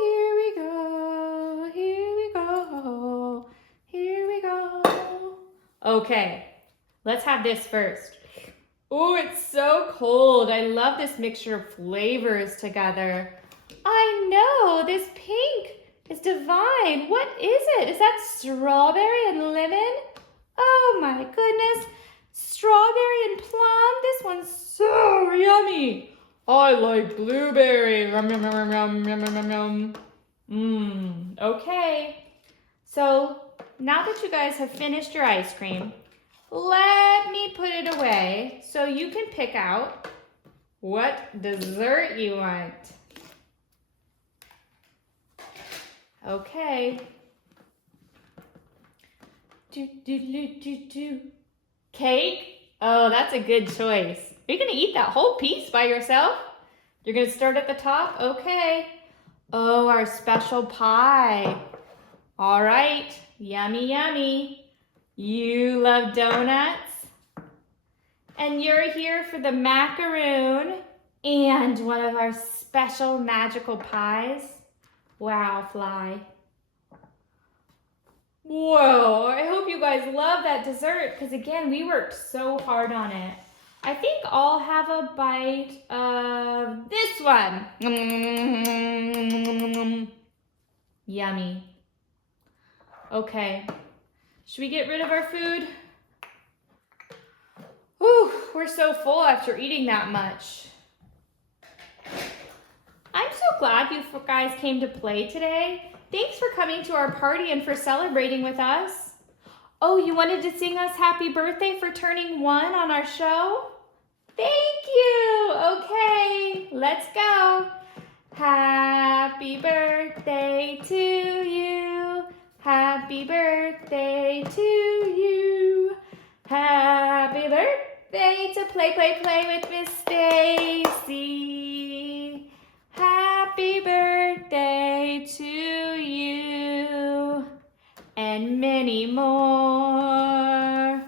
here we go, here we go, here we go. Okay, let's have this first. Oh, it's so cold. I love this mixture of flavors together. I know, this pink is divine. What is it? Is that strawberry and lemon? Oh my goodness. Strawberry and plum. This one's so yummy. I like blueberry. Yum, yum, yum, yum, yum, yum, yum. Okay. So now that you guys have finished your ice cream, let me put it away so you can pick out what dessert you want. Okay. Cake? Oh, that's a good choice. Are you gonna eat that whole piece by yourself? You're gonna start at the top? Okay. Oh, our special pie. All right, yummy, yummy. You love donuts? And you're here for the macaroon and one of our special magical pies. Wow, Fly. Whoa, I hope you guys love that dessert because again, we worked so hard on it. I think I'll have a bite of this one. Yummy. Okay, should we get rid of our food? Whew, we're so full after eating that much. I'm so glad you guys came to play today. Thanks for coming to our party and for celebrating with us. Oh, you wanted to sing us happy birthday for turning 1 on our show? Thank you. Okay, let's go. Happy birthday to you. Happy birthday to you. Happy birthday to play, play, play with Miss Stacey. Happy birthday to you. And many more.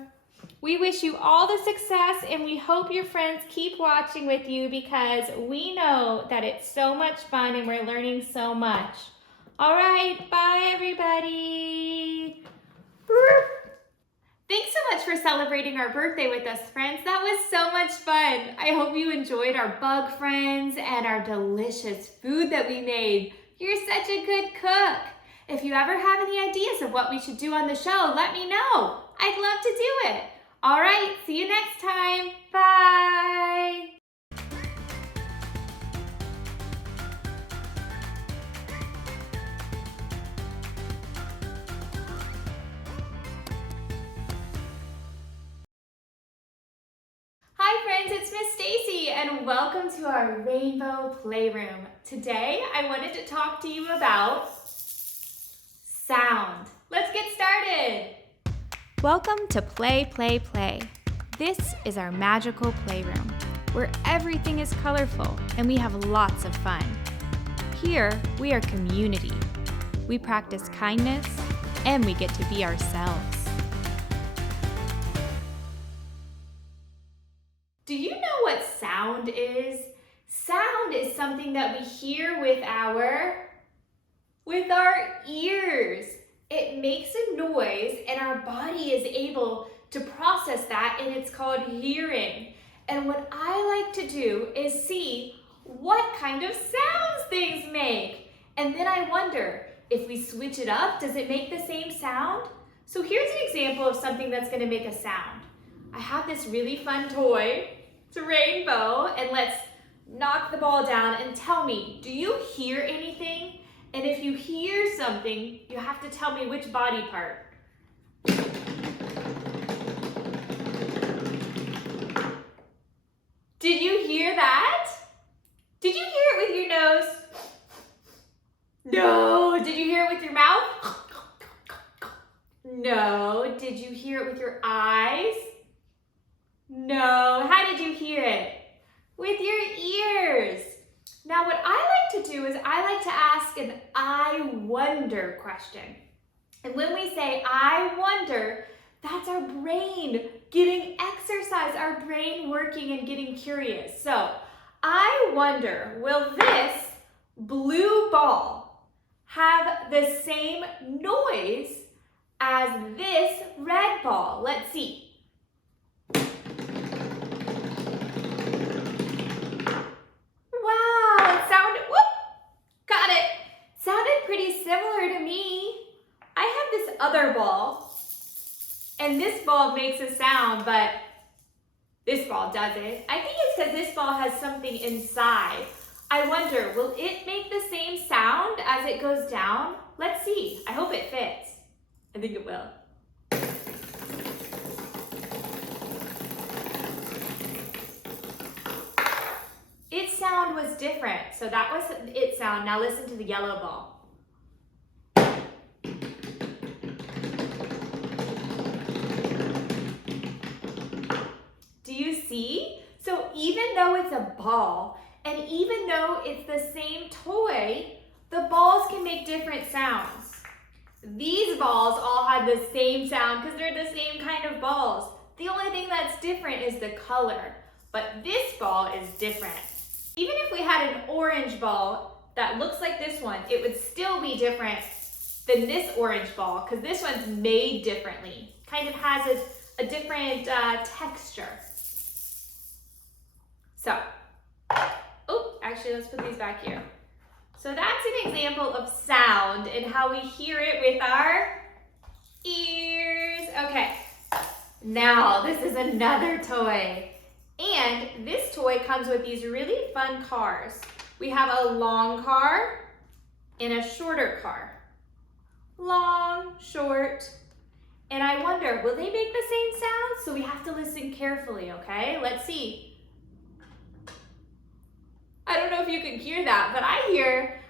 We wish you all the success and we hope your friends keep watching with you because we know that it's so much fun and we're learning so much. All right, bye everybody. Thanks so much for celebrating our birthday with us, friends. That was so much fun. I hope you enjoyed our bug friends and our delicious food that we made. You're such a good cook. If you ever have any ideas of what we should do on the show, let me know. I'd love to do it. All right, see you next time. Bye. Hi friends, it's Miss Stacey and welcome to our Rainbow Playroom. Today I wanted to talk to you about sound. Let's get started. Welcome to Play, Play, Play. This is our magical playroom where everything is colorful and we have lots of fun. Here we are community. We practice kindness and we get to be ourselves. Do you know what sound is? Sound is something that we hear with our ears. It makes a noise and our body is able to process that and it's called hearing. And what I like to do is see what kind of sounds things make. And then I wonder, if we switch it up, does it make the same sound? So here's an example of something that's gonna make a sound. I have this really fun toy. It's a rainbow, and let's knock the ball down and tell me, do you hear anything? And if you hear something, you have to tell me which body part. Did you hear that? Did you hear it with your nose? No. Did you hear it with your mouth? No. Did you hear it with your eyes? No. How did you hear it? With your ears. Now what I like to do is I like to ask an I wonder question. And when we say I wonder, that's our brain getting exercise, our brain working and getting curious. So I wonder, will this blue ball have the same noise as this red ball? Let's see. Similar to me. I have this other ball, and this ball makes a sound, but this ball doesn't. I think it's because this ball has something inside. I wonder, will it make the same sound as it goes down? Let's see. I hope it fits. I think it will. Its sound was different, so that was its sound. Now listen to the yellow ball. See? So even though it's a ball, and even though it's the same toy, the balls can make different sounds. These balls all had the same sound because they're the same kind of balls. The only thing that's different is the color, but this ball is different. Even if we had an orange ball that looks like this one, it would still be different than this orange ball because this one's made differently. Kind of has a different texture. So, actually let's put these back here. So that's an example of sound and how we hear it with our ears. Okay, now this is another toy. And this toy comes with these really fun cars. We have a long car and a shorter car. Long, short, and I wonder, will they make the same sound? So we have to listen carefully, okay? Let's see. I don't know if you can hear that, but I hear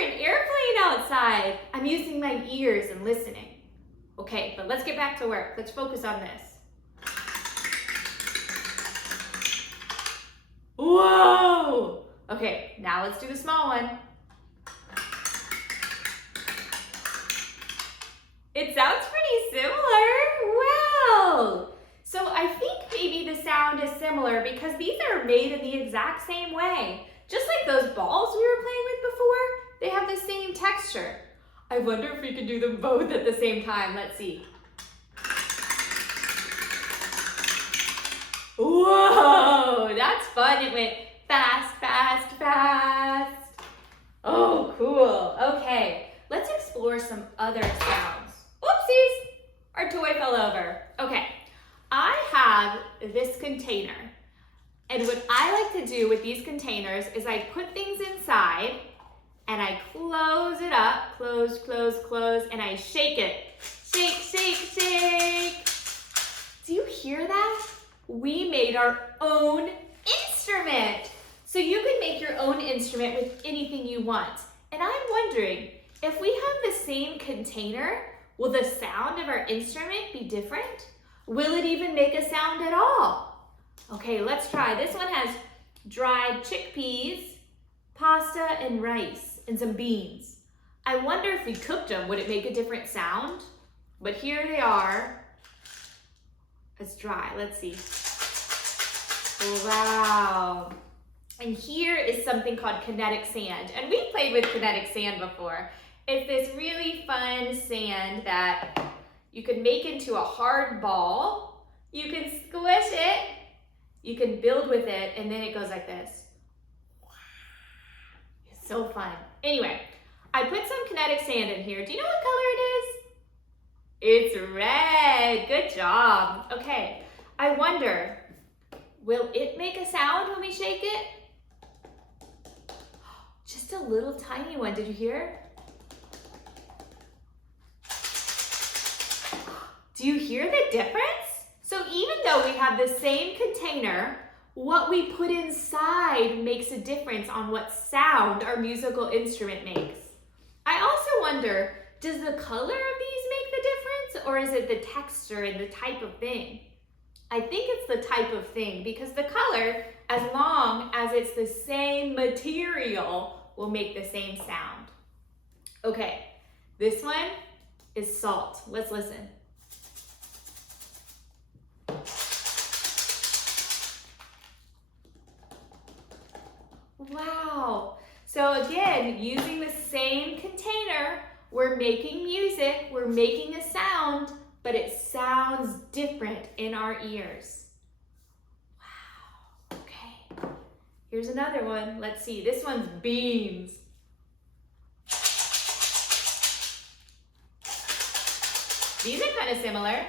an airplane outside. I'm using my ears and listening. Okay, but let's get back to work. Let's focus on this. Whoa! Okay, now let's do the small one. It sounds pretty similar. Wow! So I think maybe the sound is similar because these are made in the exact same way. Just like those balls we were playing with before, they have the same texture. I wonder if we can do them both at the same time. Let's see. Whoa, that's fun. It went fast, fast, fast. Oh, cool. Okay, let's explore some other sounds. Whoopsies, our toy fell over. Okay, I have this container. And what I like to do with these containers is I put things inside and I close it up, close, close, close, and I shake it. Shake, shake, shake. Do you hear that? We made our own instrument. So you can make your own instrument with anything you want. And I'm wondering, if we have the same container, will the sound of our instrument be different? Will it even make a sound at all? Okay, let's try. This one has dried chickpeas, pasta, and rice, and some beans. I wonder if we cooked them, would it make a different sound? But here they are. It's dry. Let's see. Wow. And here is something called kinetic sand. And we played with kinetic sand before. It's this really fun sand that you can make into a hard ball. You can squish it. You can build with it, and then it goes like this. It's so fun. Anyway, I put some kinetic sand in here. Do you know what color it is? It's red. Good job. Okay, I wonder, will it make a sound when we shake it? Just a little tiny one. Did you hear? Do you hear the difference? So even though we have the same container, what we put inside makes a difference on what sound our musical instrument makes. I also wonder, does the color of these make the difference, or is it the texture and the type of thing? I think it's the type of thing because the color as long as it's the same material, will make the same sound. Okay, this one is salt. Let's listen. Wow. So again, using the same container, we're making music, we're making a sound, but it sounds different in our ears. Wow. Okay. Here's another one. Let's see. This one's beans. These are kind of similar.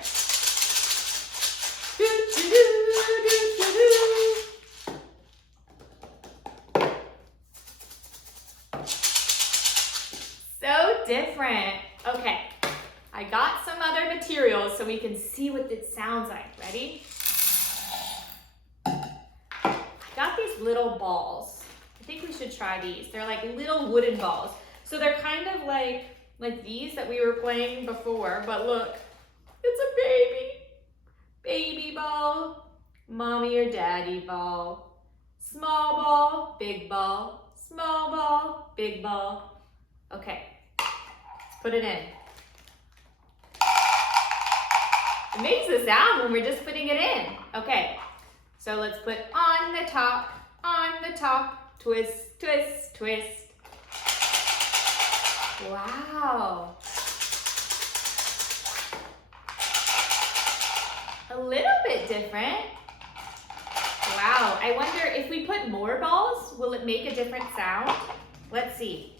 So different. Okay, I got some other materials so we can see what it sounds like. Ready? I got these little balls. I think we should try these. They're like little wooden balls. So they're kind of like these that we were playing before, but look, it's a baby ball, mommy or daddy ball, small ball, big ball, small ball, big ball. Okay, let's put it in. It makes a sound when we're just putting it in. Okay, so let's put on the top, twist, twist, twist. Wow. A little bit different. Wow, I wonder if we put more balls, will it make a different sound? Let's see.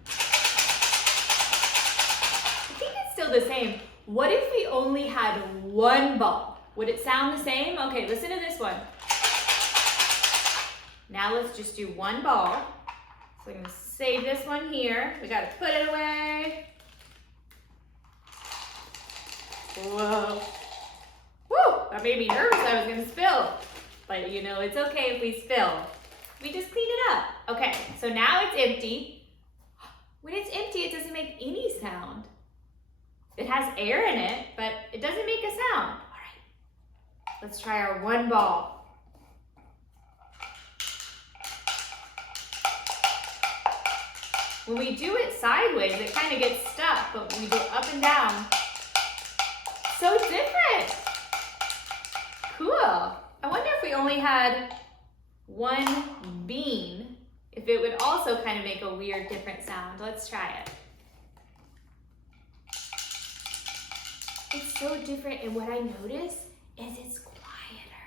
I think it's still the same. What if we only had one ball? Would it sound the same? Okay, listen to this one. Now let's just do one ball. So I'm gonna save this one here. We gotta put it away. Whoa. Woo, that made me nervous I was gonna spill. But you know, it's okay if we spill. We just clean it up. Okay, so now it's empty. When it's empty, it doesn't make any sound. It has air in it, but it doesn't make a sound. All right, let's try our one ball. When we do it sideways, it kind of gets stuck, but when we go up and down, so different. Cool. I wonder if we only had one bean, if it would also kind of make a weird, different sound. Let's try it. It's so different, and what I notice is it's quieter.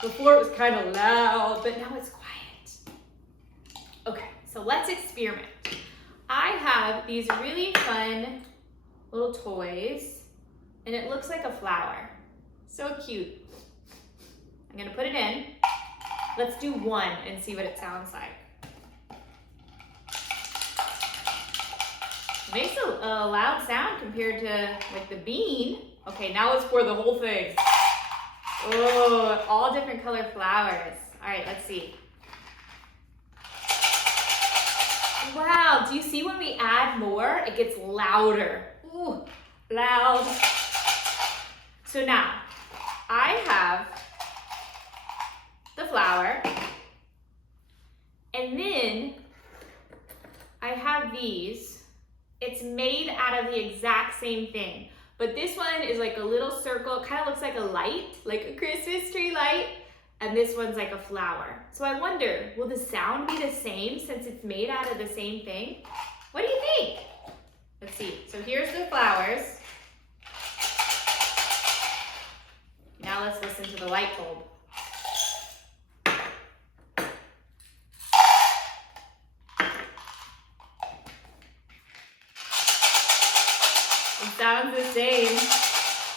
Before it was kind of loud, but now it's quiet. Okay, so let's experiment. I have these really fun little toys, and it looks like a flower. So cute. I'm gonna put it in. Let's do one and see what it sounds like. It makes a loud sound compared to like the bean. Okay, now it's for the whole thing. Oh, all different color flowers. All right, let's see. Wow, do you see when we add more, it gets louder. Ooh, loud. So now, I have the flower, and then I have these. It's made out of the exact same thing, but this one is like a little circle. It kind of looks like a light, like a Christmas tree light, and this one's like a flower. So I wonder, will the sound be the same since it's made out of the same thing? What do you think? Let's see. So here's the flowers. Now let's listen to the light bulb. It sounds the same.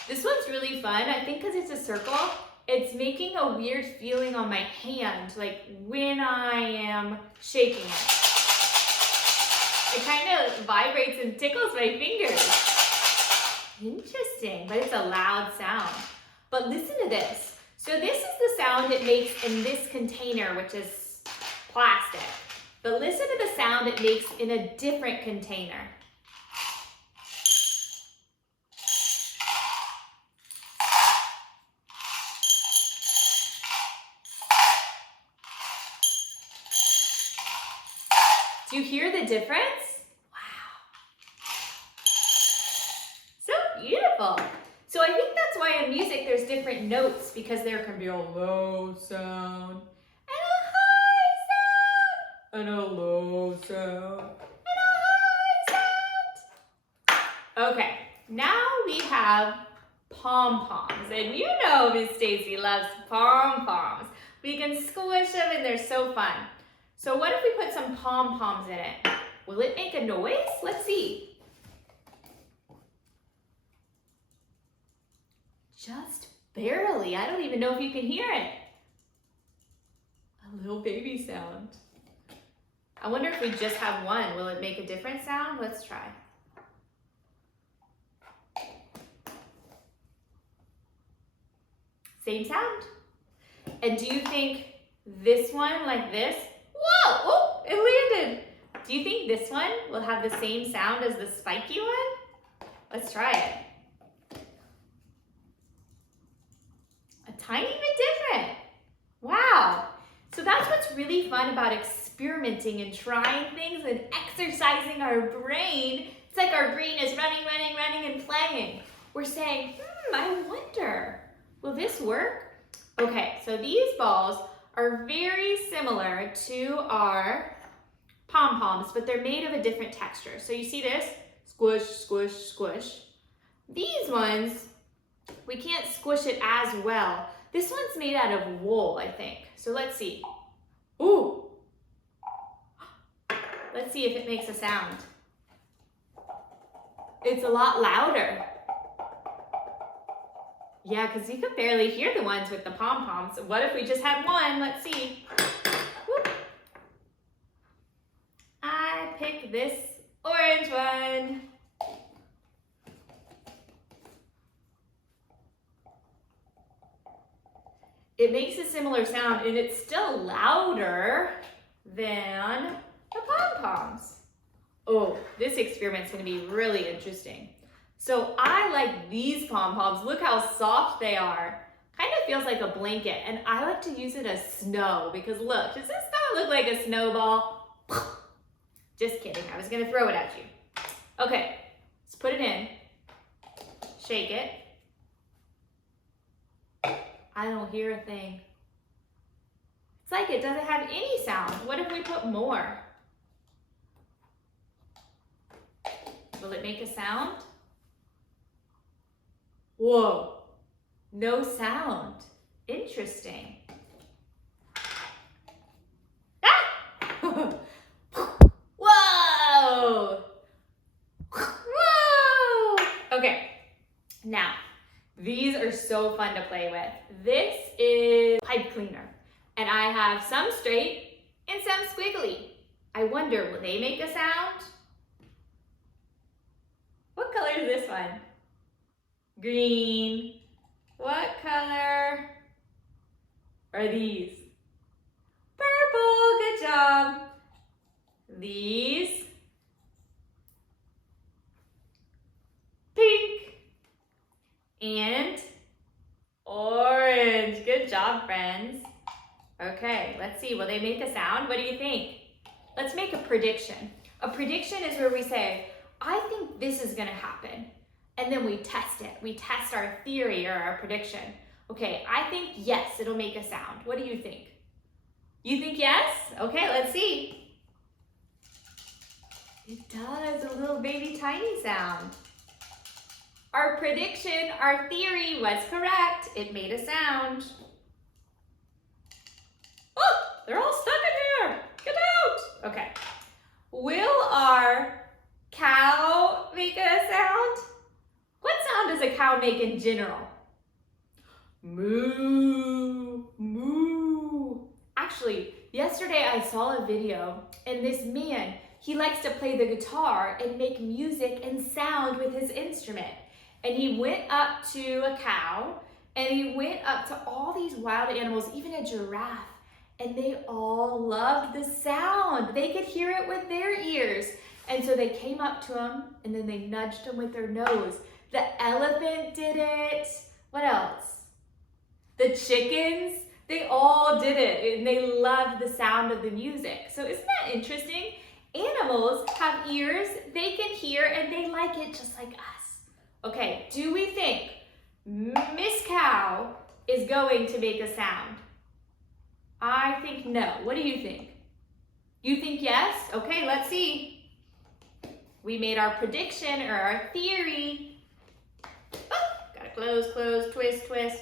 This one's really fun. I think because it's a circle, it's making a weird feeling on my hand, like when I am shaking it. It kind of vibrates and tickles my fingers. Interesting, but it's a loud sound. But listen to this. So this is the sound it makes in this container, which is plastic. But listen to the sound it makes in a different container. Do you hear the difference? Wow. So beautiful. So I think that's why in music there's different notes, because there can be a low sound and a high sound and a low sound and a high sound. Okay, now we have pom-poms, and you know Miss Stacey loves pom-poms. We can squish them and they're so fun. So what if we put some pom-poms in it? Will it make a noise? Let's see. Just barely. I don't even know if you can hear it. A little baby sound. I wonder if we just have one, will it make a different sound? Let's try. Same sound. And do you think this one, like this? Whoa! Oh, it landed. Do you think this one will have the same sound as the spiky one? Let's try it. A tiny bit different. Wow. So that's what's really fun about experimenting and trying things and exercising our brain. It's like our brain is running and playing. We're saying, I wonder, will this work? Okay, so these balls are very similar to our pom-poms, but they're made of a different texture. So you see this? Squish, squish, squish. These ones, we can't squish it as well. This one's made out of wool, I think. So let's see. Ooh. Let's see if it makes a sound. It's a lot louder. Yeah, because you could barely hear the ones with the pom-poms. So what if we just had one? Let's see. Whoop. I pick this orange one. It makes a similar sound, and it's still louder than the pom-poms. Oh, this experiment's going to be really interesting. So I like these pom-poms. Look how soft they are. Kind of feels like a blanket, and I like to use it as snow because look, does this not look like a snowball? Just kidding, I was going to throw it at you. Okay, let's put it in. Shake it. I don't hear a thing. It's like it doesn't have any sound. What if we put more? Will it make a sound? Whoa, no sound. Interesting. Ah! Whoa! Whoa! Okay, now, these are so fun to play with. This is pipe cleaner, and I have some straight and some squiggly. I wonder, will they make a sound? What color is this one? Green. What color are these? Purple, good job. These, pink and orange. Good job, friends. Okay, let's see, will they make a sound? What do you think? Let's make a prediction. A prediction is where we say, I think this is gonna happen. And then we test it. We test our theory or our prediction. Okay, I think yes, it'll make a sound. What do you think? You think yes? Okay, let's see. It does, a little baby tiny sound. Our prediction, our theory was correct. It made a sound. Oh, they're all stuck in here. Get out. Okay. Will our cow make a sound? What sound does a cow make in general? Moo, moo. Actually, yesterday I saw a video, and this man, he likes to play the guitar and make music and sound with his instrument. And he went up to a cow, and he went up to all these wild animals, even a giraffe, and they all loved the sound. They could hear it with their ears. And so they came up to him, and then they nudged him with their nose. The elephant did it. What else? The chickens, they all did it, and they loved the sound of the music. So isn't that interesting? Animals have ears, they can hear, and they like it just like us. Okay, do we think Miss Cow is going to make a sound? I think no. What do you think? You think yes? Okay, let's see. We made our prediction or our theory. Oh, gotta close, twist.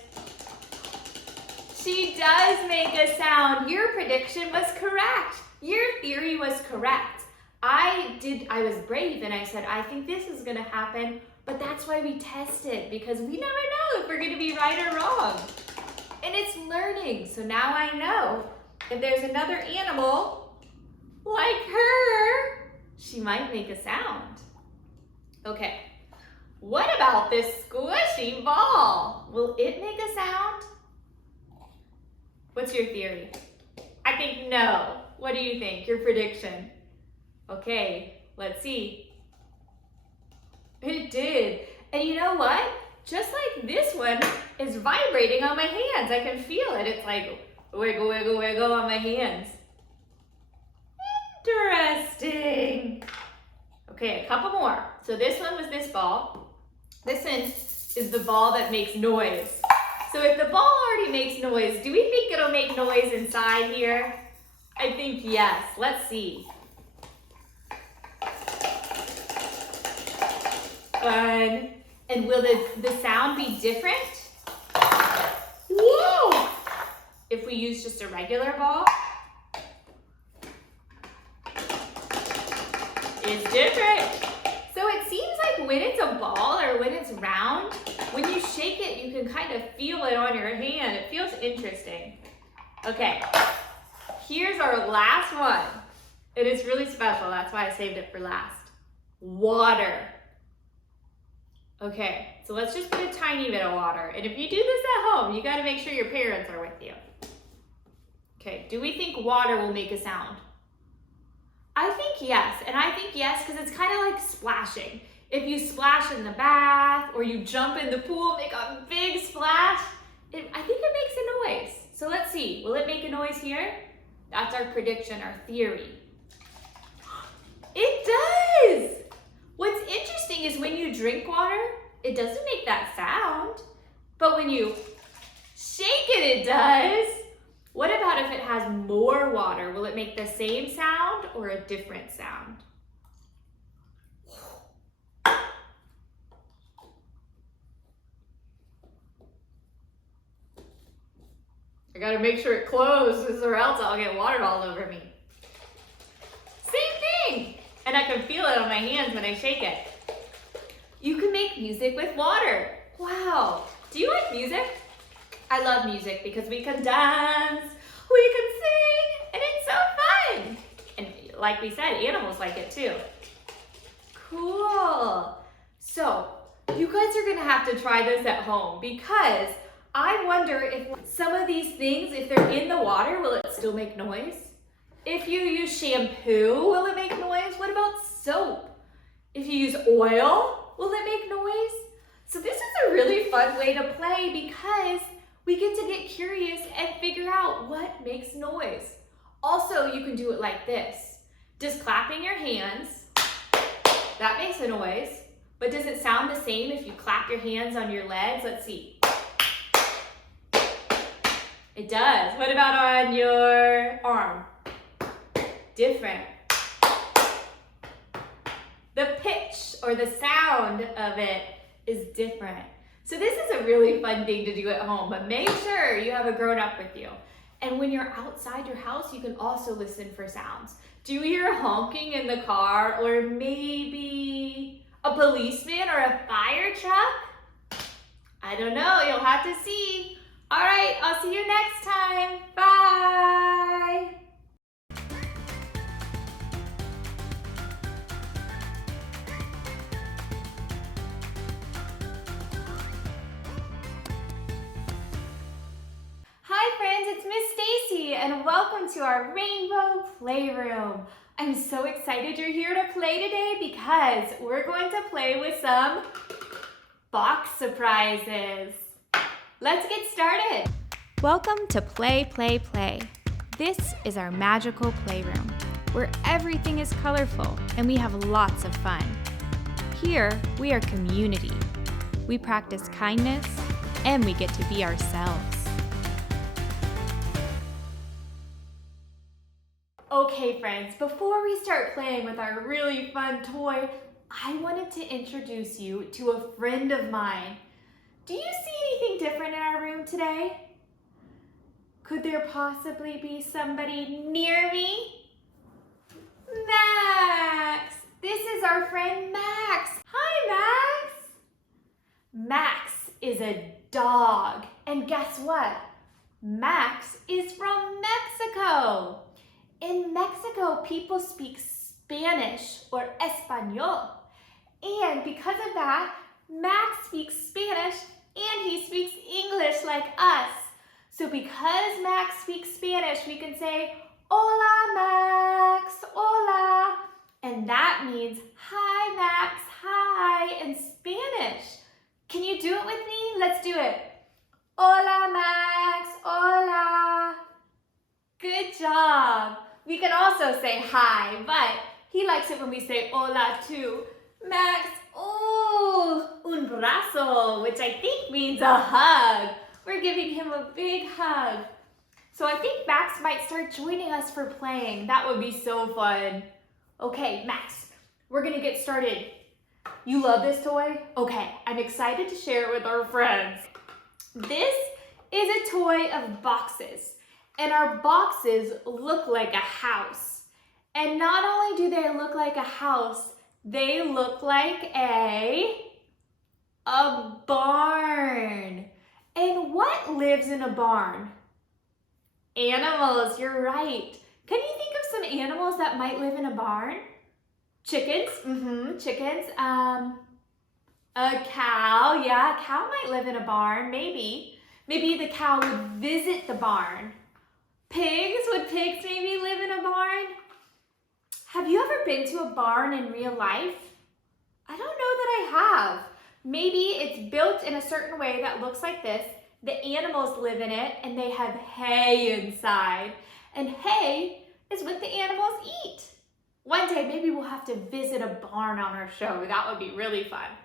She does make a sound. Your prediction was correct. Your theory was correct. I was brave and I said, I think this is gonna happen, but that's why we test it, because we never know if we're gonna be right or wrong. And it's learning, so now I know if there's another animal like her, she might make a sound. Okay, what about this squishy ball? Will it make a sound? What's your theory? I think no. What do you think? Your prediction? Okay, let's see. It did. And you know what? Just like this one is vibrating on my hands. I can feel it. It's like wiggle on my hands. Interesting. Okay, a couple more. So this one was this ball. This one is the ball that makes noise. So if the ball already makes noise, do we think it'll make noise inside here? I think yes. Let's see. Fun. And will the sound be different? Whoa! If we use just a regular ball? It's different. So it seems like when it's a ball or when it's round, when you shake it, you can kind of feel it on your hand. It feels interesting. Okay, here's our last one. It is really special. That's why I saved it for last. Water. Okay, so let's just put a tiny bit of water. And if you do this at home, you gotta make sure your parents are with you. Okay, do we think water will make a sound? I think yes, and I think yes because it's kind of like splashing. If you splash in the bath or you jump in the pool, make a big splash, I think it makes a noise. So let's see, will it make a noise here? That's our prediction, our theory. It does! What's interesting is when you drink water, it doesn't make that sound. But when you shake it, it does. What about if it has more water? Will it make the same sound or a different sound? I gotta make sure it closes or else I'll get water all over me. Same thing! And I can feel it on my hands when I shake it. You can make music with water. Wow. Do you like music? I love music because we can dance, we can sing, and it's so fun. And like we said, animals like it too. Cool. So you guys are gonna have to try this at home because I wonder if some of these things, if they're in the water, will it still make noise? If you use shampoo, will it make noise? What about soap? If you use oil, will it make noise? So this is a really fun way to play because we get to get curious and figure out what makes noise. Also, you can do it like this. Just clapping your hands, that makes a noise, but does it sound the same if you clap your hands on your legs? Let's see. It does. What about on your arm? Different. The pitch or the sound of it is different. So this is a really fun thing to do at home, but make sure you have a grown-up with you. And when you're outside your house, you can also listen for sounds. Do you hear honking in the car or maybe a policeman or a fire truck? I don't know, you'll have to see. All right, I'll see you next time. Bye. Hi friends, it's Miss Stacey and welcome to our Rainbow Playroom. I'm so excited you're here to play today because we're going to play with some box surprises. Let's get started. Welcome to Play, Play, Play. This is our magical playroom. where everything is colorful and we have lots of fun. Here, we are community. We practice kindness and we get to be ourselves. Okay, friends, before we start playing with our really fun toy, I wanted to introduce you to a friend of mine. Do you see anything different in our room today? Could there possibly be somebody near me? Max! This is our friend Max. Hi, Max! Max is a dog. And guess what? Max is from Mexico. In Mexico, people speak Spanish or Espanol. And because of that, Max speaks Spanish and he speaks English like us. So because Max speaks Spanish, we can say, "Hola, Max, hola." And that means, "Hi, Max, hi," in Spanish. Can you do it with me? Let's do it. "Hola, Max, hola." Good job. We can also say hi, but he likes it when we say hola too. Max, oh, un brazo, which I think means a hug. We're giving him a big hug. So I think Max might start joining us for playing. That would be so fun. Okay, Max, we're gonna get started. You love this toy? Okay, I'm excited to share it with our friends. This is a toy of boxes. And our boxes look like a house. And not only do they look like a house, they look like a barn. And what lives in a barn? Animals, you're right. Can you think of some animals that might live in a barn? Chickens, chickens. A cow, yeah, a cow might live in a barn, maybe. Maybe the cow would visit the barn. Pigs, would pigs maybe live in a barn? Have you ever been to a barn in real life? I don't know that I have. Maybe it's built in a certain way that looks like this. The animals live in it and they have hay inside. And hay is what the animals eat. One day maybe we'll have to visit a barn on our show. That would be really fun.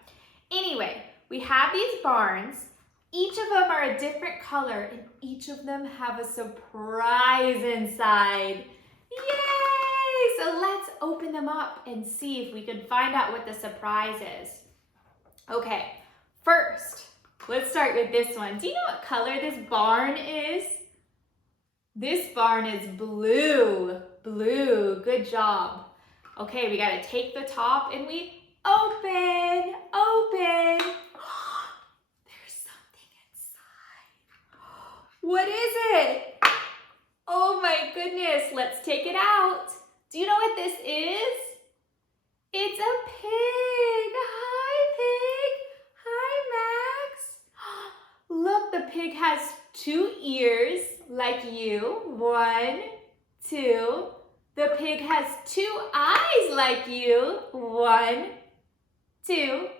Anyway, we have these barns. Each of them are a different color and each of them have a surprise inside. Yay! So let's open them up and see if we can find out what the surprise is. Okay, first, let's start with this one. Do you know what color this barn is? This barn is blue. Blue, good job. Okay, we gotta take the top and we open. What is it? Oh my goodness, let's take it out. Do you know what this is? It's a pig. Hi, pig. Hi, Max. Look, the pig has 2 ears like you. 1, 2. The pig has 2 eyes like you. 1, 2.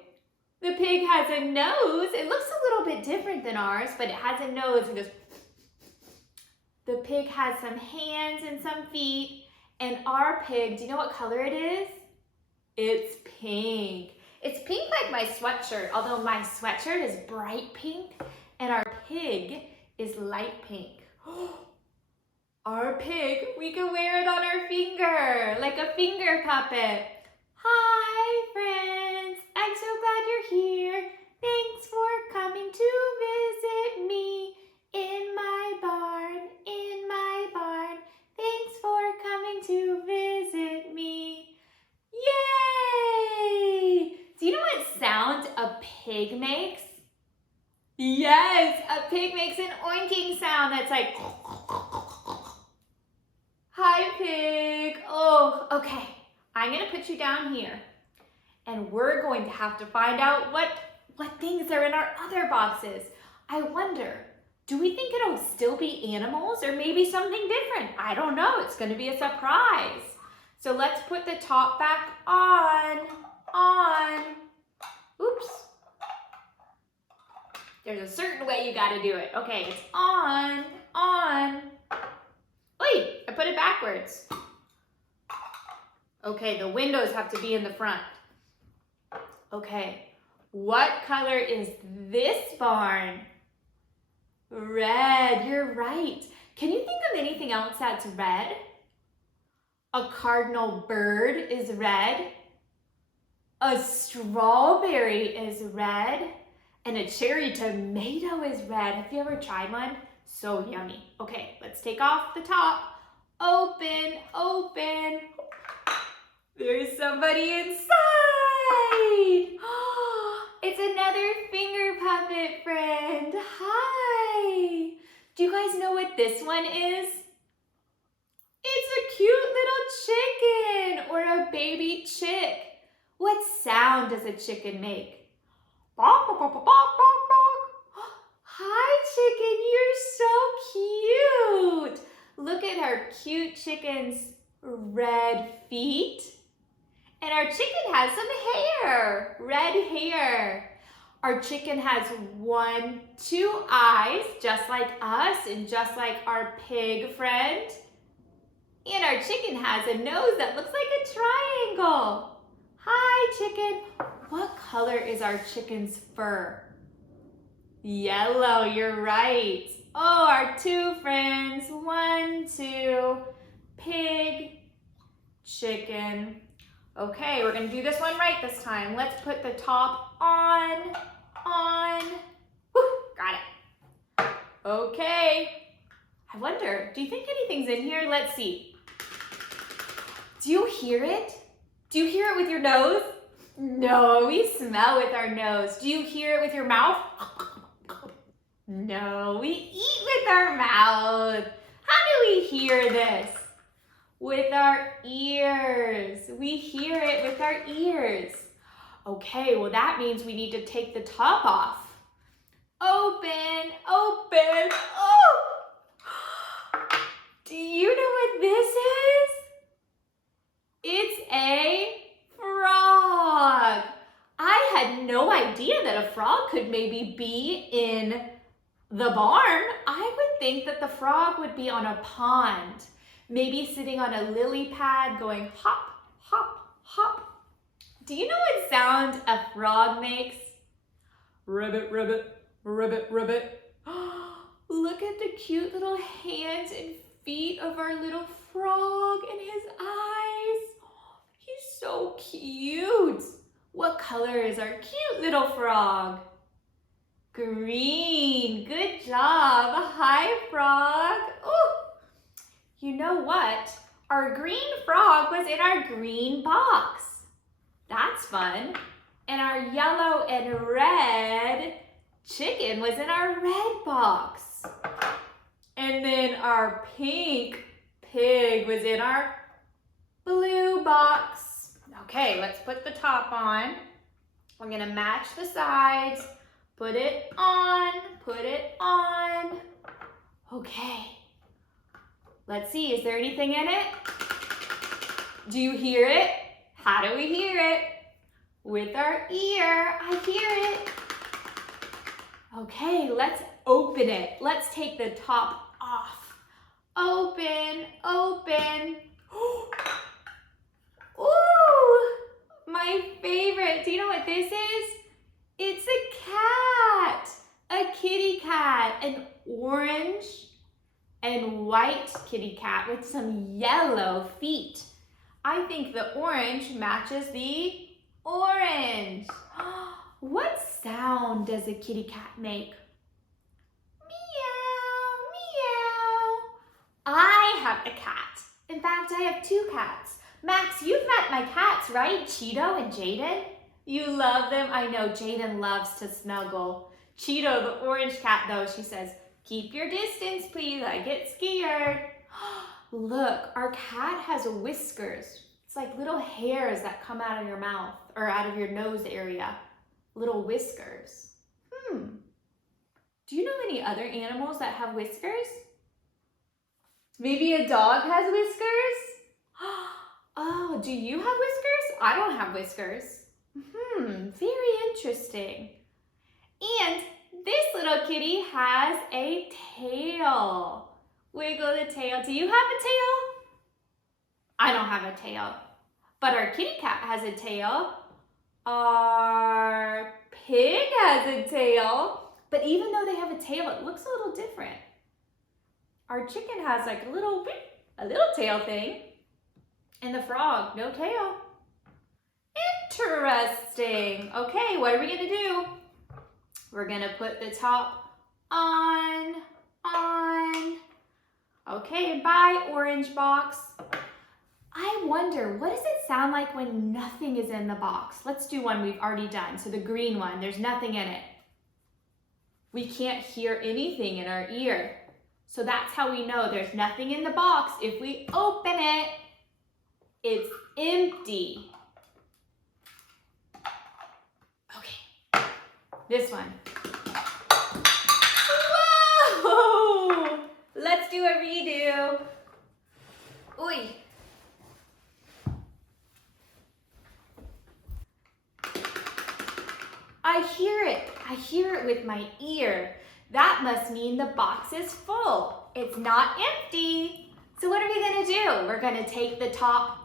The pig has a nose. It looks a little bit different than ours, but it has a nose and goes. The pig has some hands and some feet. And our pig, do you know what color it is? It's pink. It's pink like my sweatshirt, although my sweatshirt is bright pink and our pig is light pink. Our pig, we can wear it on our finger, like a finger puppet. Hi, friends. I'm so glad you're here. Thanks for coming to visit me in my barn, in my barn. Thanks for coming to visit me. Yay! Do you know what sound a pig makes? Yes, a pig makes an oinking sound that's like, hi pig. Oh, okay. I'm gonna put you down here and we're going to have to find out what things are in our other boxes. I wonder, do we think it'll still be animals or maybe something different? I don't know, it's gonna be a surprise. So let's put the top back on. Oops. There's a certain way you gotta do it. Okay, it's on. Wait, I put it backwards. Okay, the windows have to be in the front. Okay, what color is this barn? Red, you're right. Can you think of anything else that's red? A cardinal bird is red. A strawberry is red. And a cherry tomato is red. Have you ever tried one? So yummy. Okay, let's take off the top. Open, open. There's somebody inside. It's another finger puppet friend. Hi. Do you guys know what this one is? It's a cute little chicken or a baby chick. What sound does a chicken make? Bark, bark, bark, bark, bark, bark. Hi, chicken, you're so cute. Look at our cute chicken's red feet. And our chicken has some hair, red hair. Our chicken has 1, 2 eyes, just like us and just like our pig friend. And our chicken has a nose that looks like a triangle. Hi, chicken. What color is our chicken's fur? Yellow, you're right. Oh, our 2 friends. 1, 2, pig, chicken. Okay, we're gonna do this one right this time. Let's put the top on. Woo, got it. Okay. I wonder, do you think anything's in here? Let's see. Do you hear it? Do you hear it with your nose? No, we smell with our nose. Do you hear it with your mouth? No, we eat with our mouth. How do we hear this? With our ears. We hear it with our ears. Okay, well that means we need to take the top off. Open, open. Oh! Do you know what this is? It's a frog. I had no idea that a frog could maybe be in the barn. I would think that the frog would be on a pond, maybe sitting on a lily pad going hop, hop, hop. Do you know what sound a frog makes? Ribbit, ribbit, ribbit, ribbit. Look at the cute little hands and feet of our little frog and his eyes. He's so cute. What color is our cute little frog? Green. Good job. Hi, frog. Ooh. You know what? Our green frog was in our green box. That's fun. And our yellow and red chicken was in our red box. And then our pink pig was in our blue box. Okay, let's put the top on. We're gonna match the sides. Put it on, put it on. Okay. Let's see, is there anything in it? Do you hear it? How do we hear it? With our ear, I hear it. Okay, let's open it. Let's take the top off. Open, open. Ooh, my favorite. Do you know what this is? It's a cat, a kitty cat, an orange and white kitty cat with some yellow feet. I think the orange matches the orange. What sound does a kitty cat make? Meow, meow. I have a cat. In fact, I have 2 cats. Max, you've met my cats, right? Cheeto and Jaden. You love them? I know Jaden loves to snuggle. Cheeto, the orange cat, though, she says, keep your distance, please. I get scared. Look, our cat has whiskers. It's like little hairs that come out of your mouth or out of your nose area. Little whiskers. Do you know any other animals that have whiskers? Maybe a dog has whiskers? Oh, do you have whiskers? I don't have whiskers. Very interesting. And this little kitty has a tail. Wiggle the tail. Do you have a tail? I don't have a tail. But our kitty cat has a tail. Our pig has a tail. But even though they have a tail, it looks a little different. Our chicken has like a little tail thing. And the frog, no tail. Interesting. Okay, what are we gonna do? We're gonna put the top on. Okay, bye, orange box. I wonder, what does it sound like when nothing is in the box? Let's do one we've already done. So the green one, there's nothing in it. We can't hear anything in our ear. So that's how we know there's nothing in the box. If we open it, it's empty. Okay, this one. Whoa! Let's do a redo. Oi. I hear it with my ear. That must mean the box is full. It's not empty. So what are we gonna do? We're gonna take the top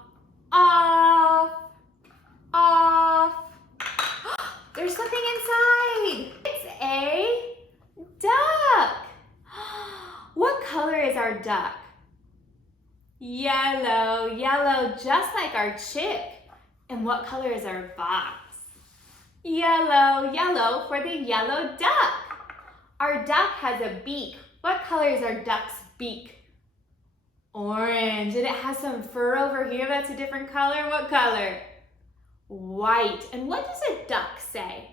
off. There's something inside. It's a duck. What color is our duck? Yellow, just like our chick. And what color is our box? Yellow for the yellow duck. Our duck has a beak. What color is our duck's beak? Orange. And it has some fur over here that's a different color. What color? White. And what does a duck say?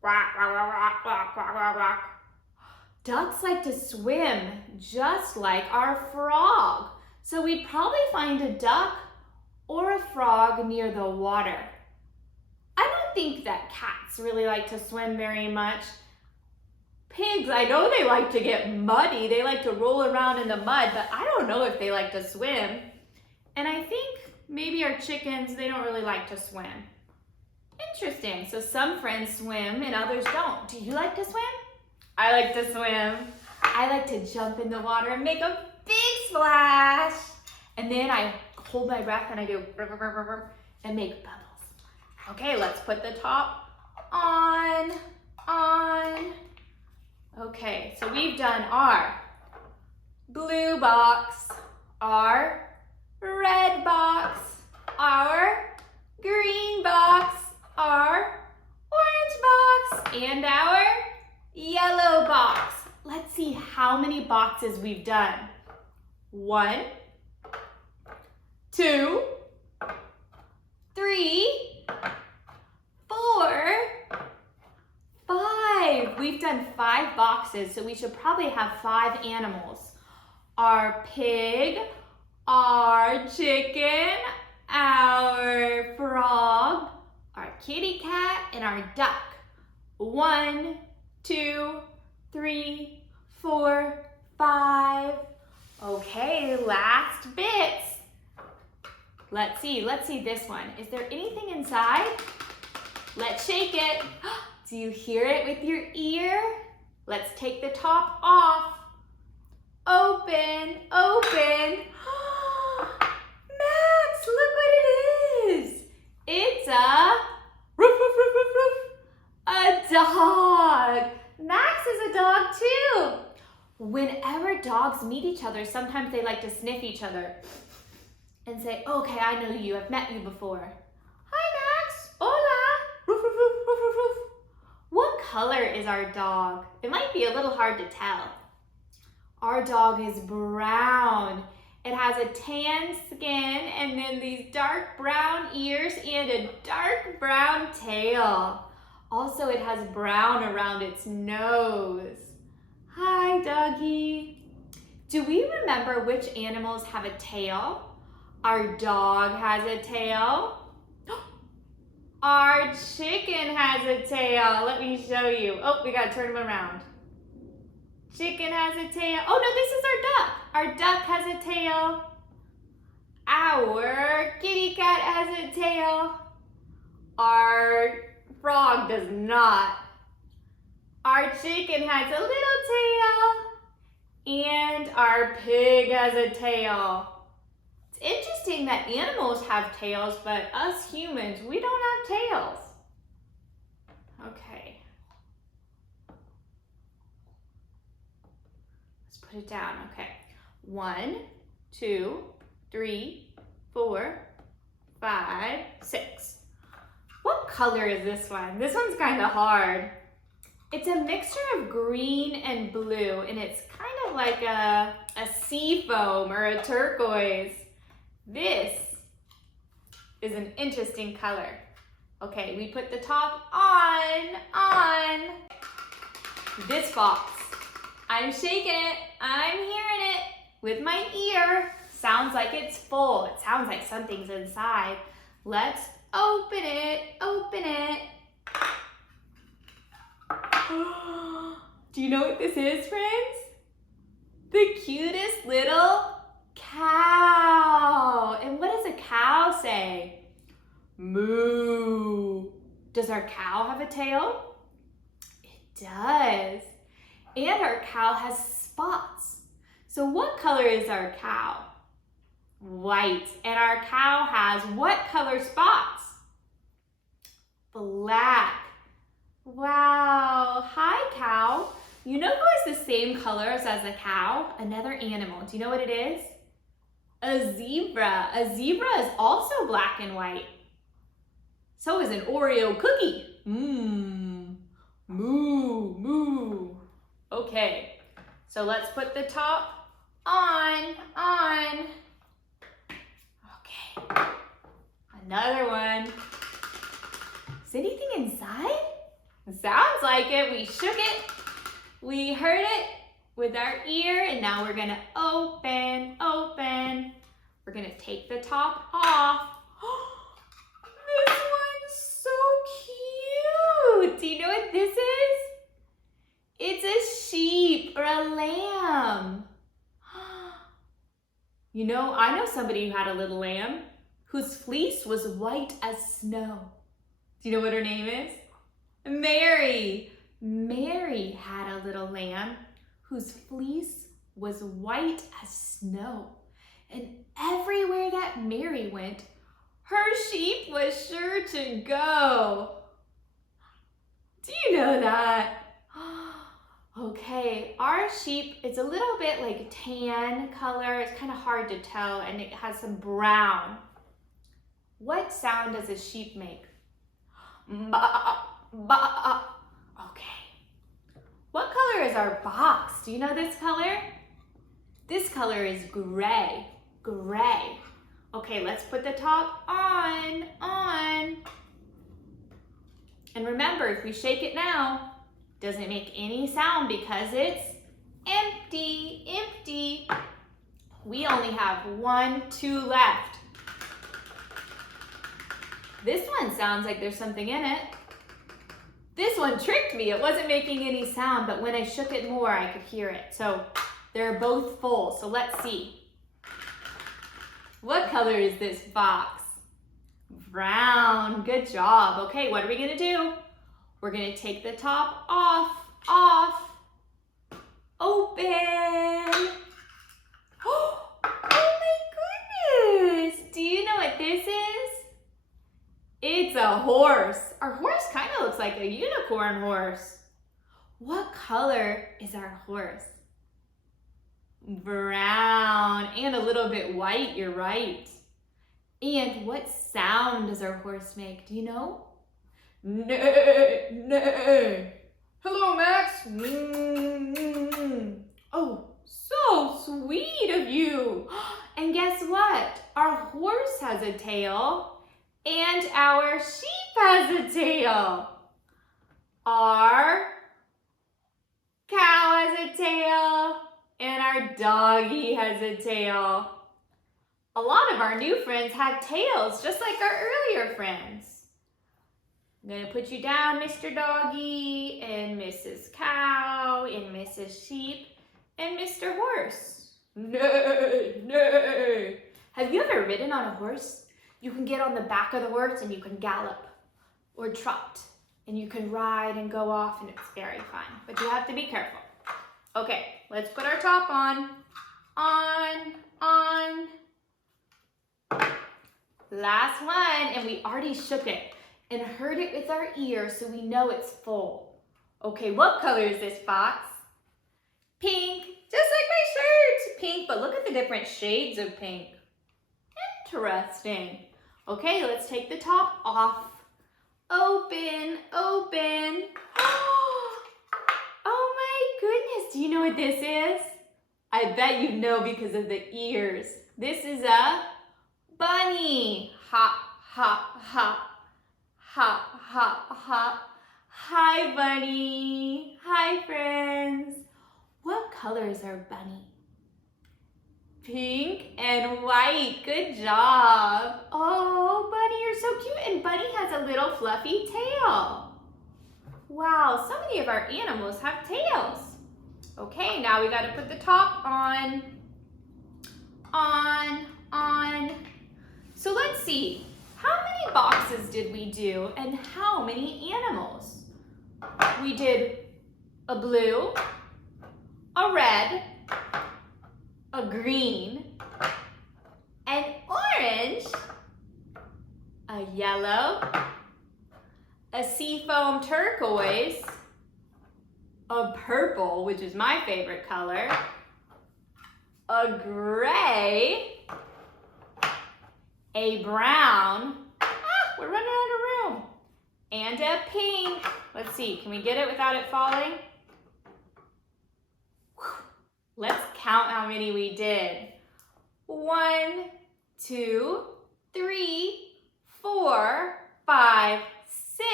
Rock, rock, rock, rock, rock, rock, rock. Ducks like to swim just like our frog. So we'd probably find a duck or a frog near the water. I don't think that cats really like to swim very much. Pigs, I know they like to get muddy. They like to roll around in the mud, but I don't know if they like to swim. And I think maybe our chickens, they don't really like to swim. Interesting. So some friends swim and others don't. Do you like to swim? I like to swim. I like to jump in the water and make a big splash. And then I hold my breath and I do and make bubbles. Okay, let's put the top on. Okay, so we've done our blue box, our red box, our green box, our orange box, and our yellow box. Let's see how many boxes we've done. 1, 2, 3, 4, 5. We've done 5 boxes, so we should probably have 5 animals. Our pig, our chicken, our frog, our kitty cat, and our duck. 1, 2, 3, 4, 5. Okay, last bits. Let's see this one. Is there anything inside? Let's shake it. Do you hear it with your ear? Let's take the top off. Open. Max, look what it is. It's a dog. Max is a dog too. Whenever dogs meet each other, sometimes they like to sniff each other and say, okay, I know you, I've met you before. Hi, Max. Hola. Roof, roof, roof, roof, roof, roof. What color is our dog? It might be a little hard to tell. Our dog is brown. It has a tan skin and then these dark brown ears and a dark brown tail. Also, it has brown around its nose. Hi, doggy. Do we remember which animals have a tail? Our dog has a tail. Our chicken has a tail. Let me show you. Oh, we gotta turn him around. Chicken has a tail. Oh no, this is our duck. Our duck has a tail. Our kitty cat has a tail. Our frog does not. Our chicken has a little tail. And our pig has a tail. It's interesting that animals have tails, but us humans, we don't have tails. Okay. Let's put it down. Okay. 1, 2, 3, 4, 5, 6. What color is this one? This one's kind of hard. It's a mixture of green and blue, and it's kind of like a sea foam or a turquoise. This is an interesting color. Okay, we put the top on this box. I'm shaking it, I'm hearing it with my ear. Sounds like it's full. It sounds like something's inside. Let's open it, open it. Do you know what this is, friends? The cutest little cow. And what does a cow say? Moo. Does our cow have a tail? It does. And our cow has spots. So what color is our cow? White. And our cow has what color spots? Black. Wow. Hi, cow. You know who has the same colors as a cow? Another animal. Do you know what it is? A zebra. A zebra is also black and white. So is an Oreo cookie. Moo, moo. Okay, so let's put the top on. Okay, another one. Is anything inside? It sounds like it. We shook it. We heard it with our ear, and now we're gonna open. We're gonna take the top off. This one's so cute. Do you know what this is? It's a sheep or a lamb. You know, I know somebody who had a little lamb whose fleece was white as snow. Do you know what her name is? Mary. Mary had a little lamb whose fleece was white as snow. And everywhere that Mary went, her sheep was sure to go. Do you know that? Okay, our sheep, it's a little bit like tan color. It's kind of hard to tell, and it has some brown. What sound does a sheep make? Ba, ba. Okay. What color is our box? Do you know this color? This color is gray. Gray. Okay, let's put the top on. And remember, if we shake it now, doesn't make any sound because it's empty. We only have 1, 2 left. This one sounds like there's something in it. This one tricked me. It wasn't making any sound, but when I shook it more, I could hear it. So they're both full. So let's see. What color is this box? Brown. Good job. Okay, what are we gonna do? We're gonna take the top off. Open. Oh my goodness. Do you know what this is? It's a horse. Our horse kind of looks like a unicorn horse. What color is our horse? Brown and a little bit white, you're right. And what sound does our horse make? Do you know? Neigh. Hello, Max. Oh, so sweet of you. And guess what? Our horse has a tail and our sheep has a tail. Our cow has a tail and our doggy has a tail. A lot of our new friends have tails, just like our earlier friends. I'm gonna put you down, Mr. Doggy, and Mrs. Cow, and Mrs. Sheep, and Mr. Horse. Neigh. Have you ever ridden on a horse? You can get on the back of the horse and you can gallop or trot, and you can ride and go off, and it's very fun, but you have to be careful. Okay, let's put our top on. Last one, and we already shook it and heard it with our ears so we know it's full. Okay, what color is this box? Pink, just like my shirt. Pink, but look at the different shades of pink. Interesting. Okay, let's take the top off. Open, open. Oh my goodness, do you know what this is? I bet you know because of the ears. This is a bunny. Hop, hop, hop. Hop, hop, hop. Hi, bunny. Hi, friends. What color is our bunny? Pink and white. Good job. Oh, bunny, you're so cute. And bunny has a little fluffy tail. Wow, so many of our animals have tails. Okay, now we got to put the top on. So let's see. How many boxes did we do and how many animals? We did a blue, a red, a green, an orange, a yellow, a seafoam turquoise, a purple, which is my favorite color, a gray, a brown, we're running out of room, and a pink. Let's see, can we get it without it falling? Let's count how many we did. 1, 2, 3, 4, 5, 6,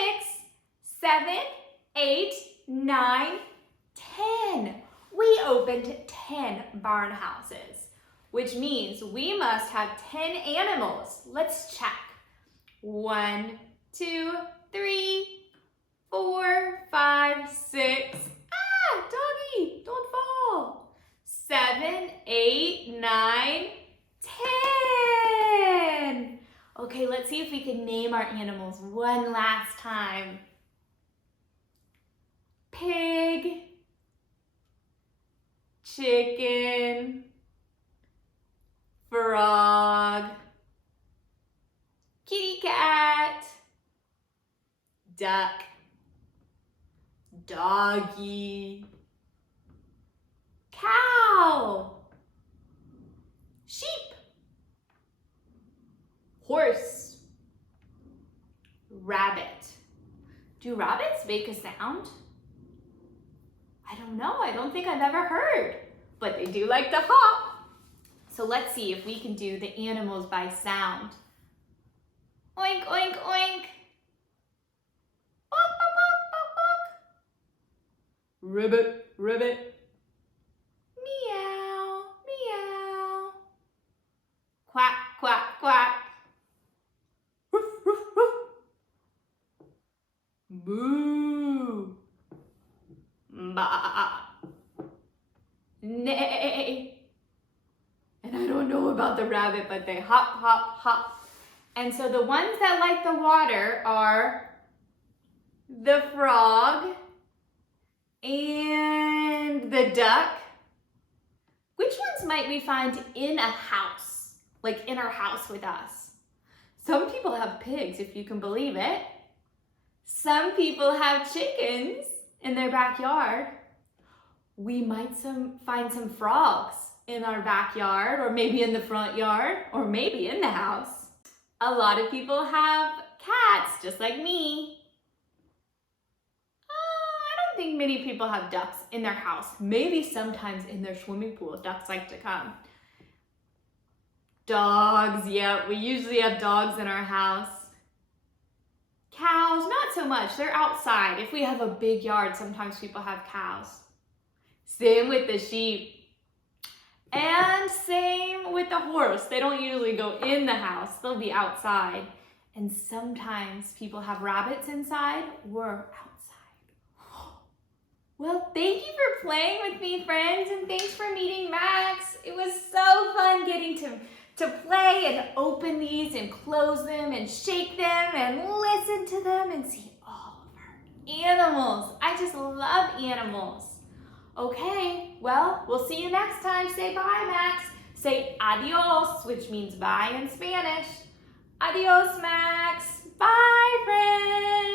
7, 8, 9, 10. We opened 10 barn houses, which means we must have 10 animals. Let's check. 1, 2, 3, 4, 5, 6. Doggy, don't fall. 7, 8, 9, 10. Okay, let's see if we can name our animals one last time. Pig, chicken, frog, kitty cat, duck, doggy, cow, sheep, horse, rabbit. Do rabbits make a sound? I don't know, I don't think I've ever heard, but they do like to hop. So let's see if we can do the animals by sound. Oink, oink, oink. Bok, bok, bok, bok, bok. Ribbit, ribbit. Meow, meow. Quack, quack, quack. Roof, roof, roof. Boo. Ba. Neigh. And I don't know about the rabbit, but they hop, hop, hop. And so the ones that like the water are the frog and the duck. Which ones might we find in a house, like in our house with us? Some people have pigs, if you can believe it. Some people have chickens in their backyard. We might find some frogs in our backyard, or maybe in the front yard, or maybe in the house. A lot of people have cats, just like me. I don't think many people have ducks in their house. Maybe sometimes in their swimming pool, ducks like to come. Dogs, yeah, we usually have dogs in our house. Cows, not so much, they're outside. If we have a big yard, sometimes people have cows. Same with the sheep. And same with the horse. They don't usually go in the house, they'll be outside. And sometimes people have rabbits inside or outside. Well, thank you for playing with me, friends, and thanks for meeting Max. It was so fun getting to play and open these and close them and shake them and listen to them and see all of our animals. I just love animals. Okay, well, we'll see you next time. Say bye, Max. Say adios, which means bye in Spanish. Adios, Max. Bye, friends.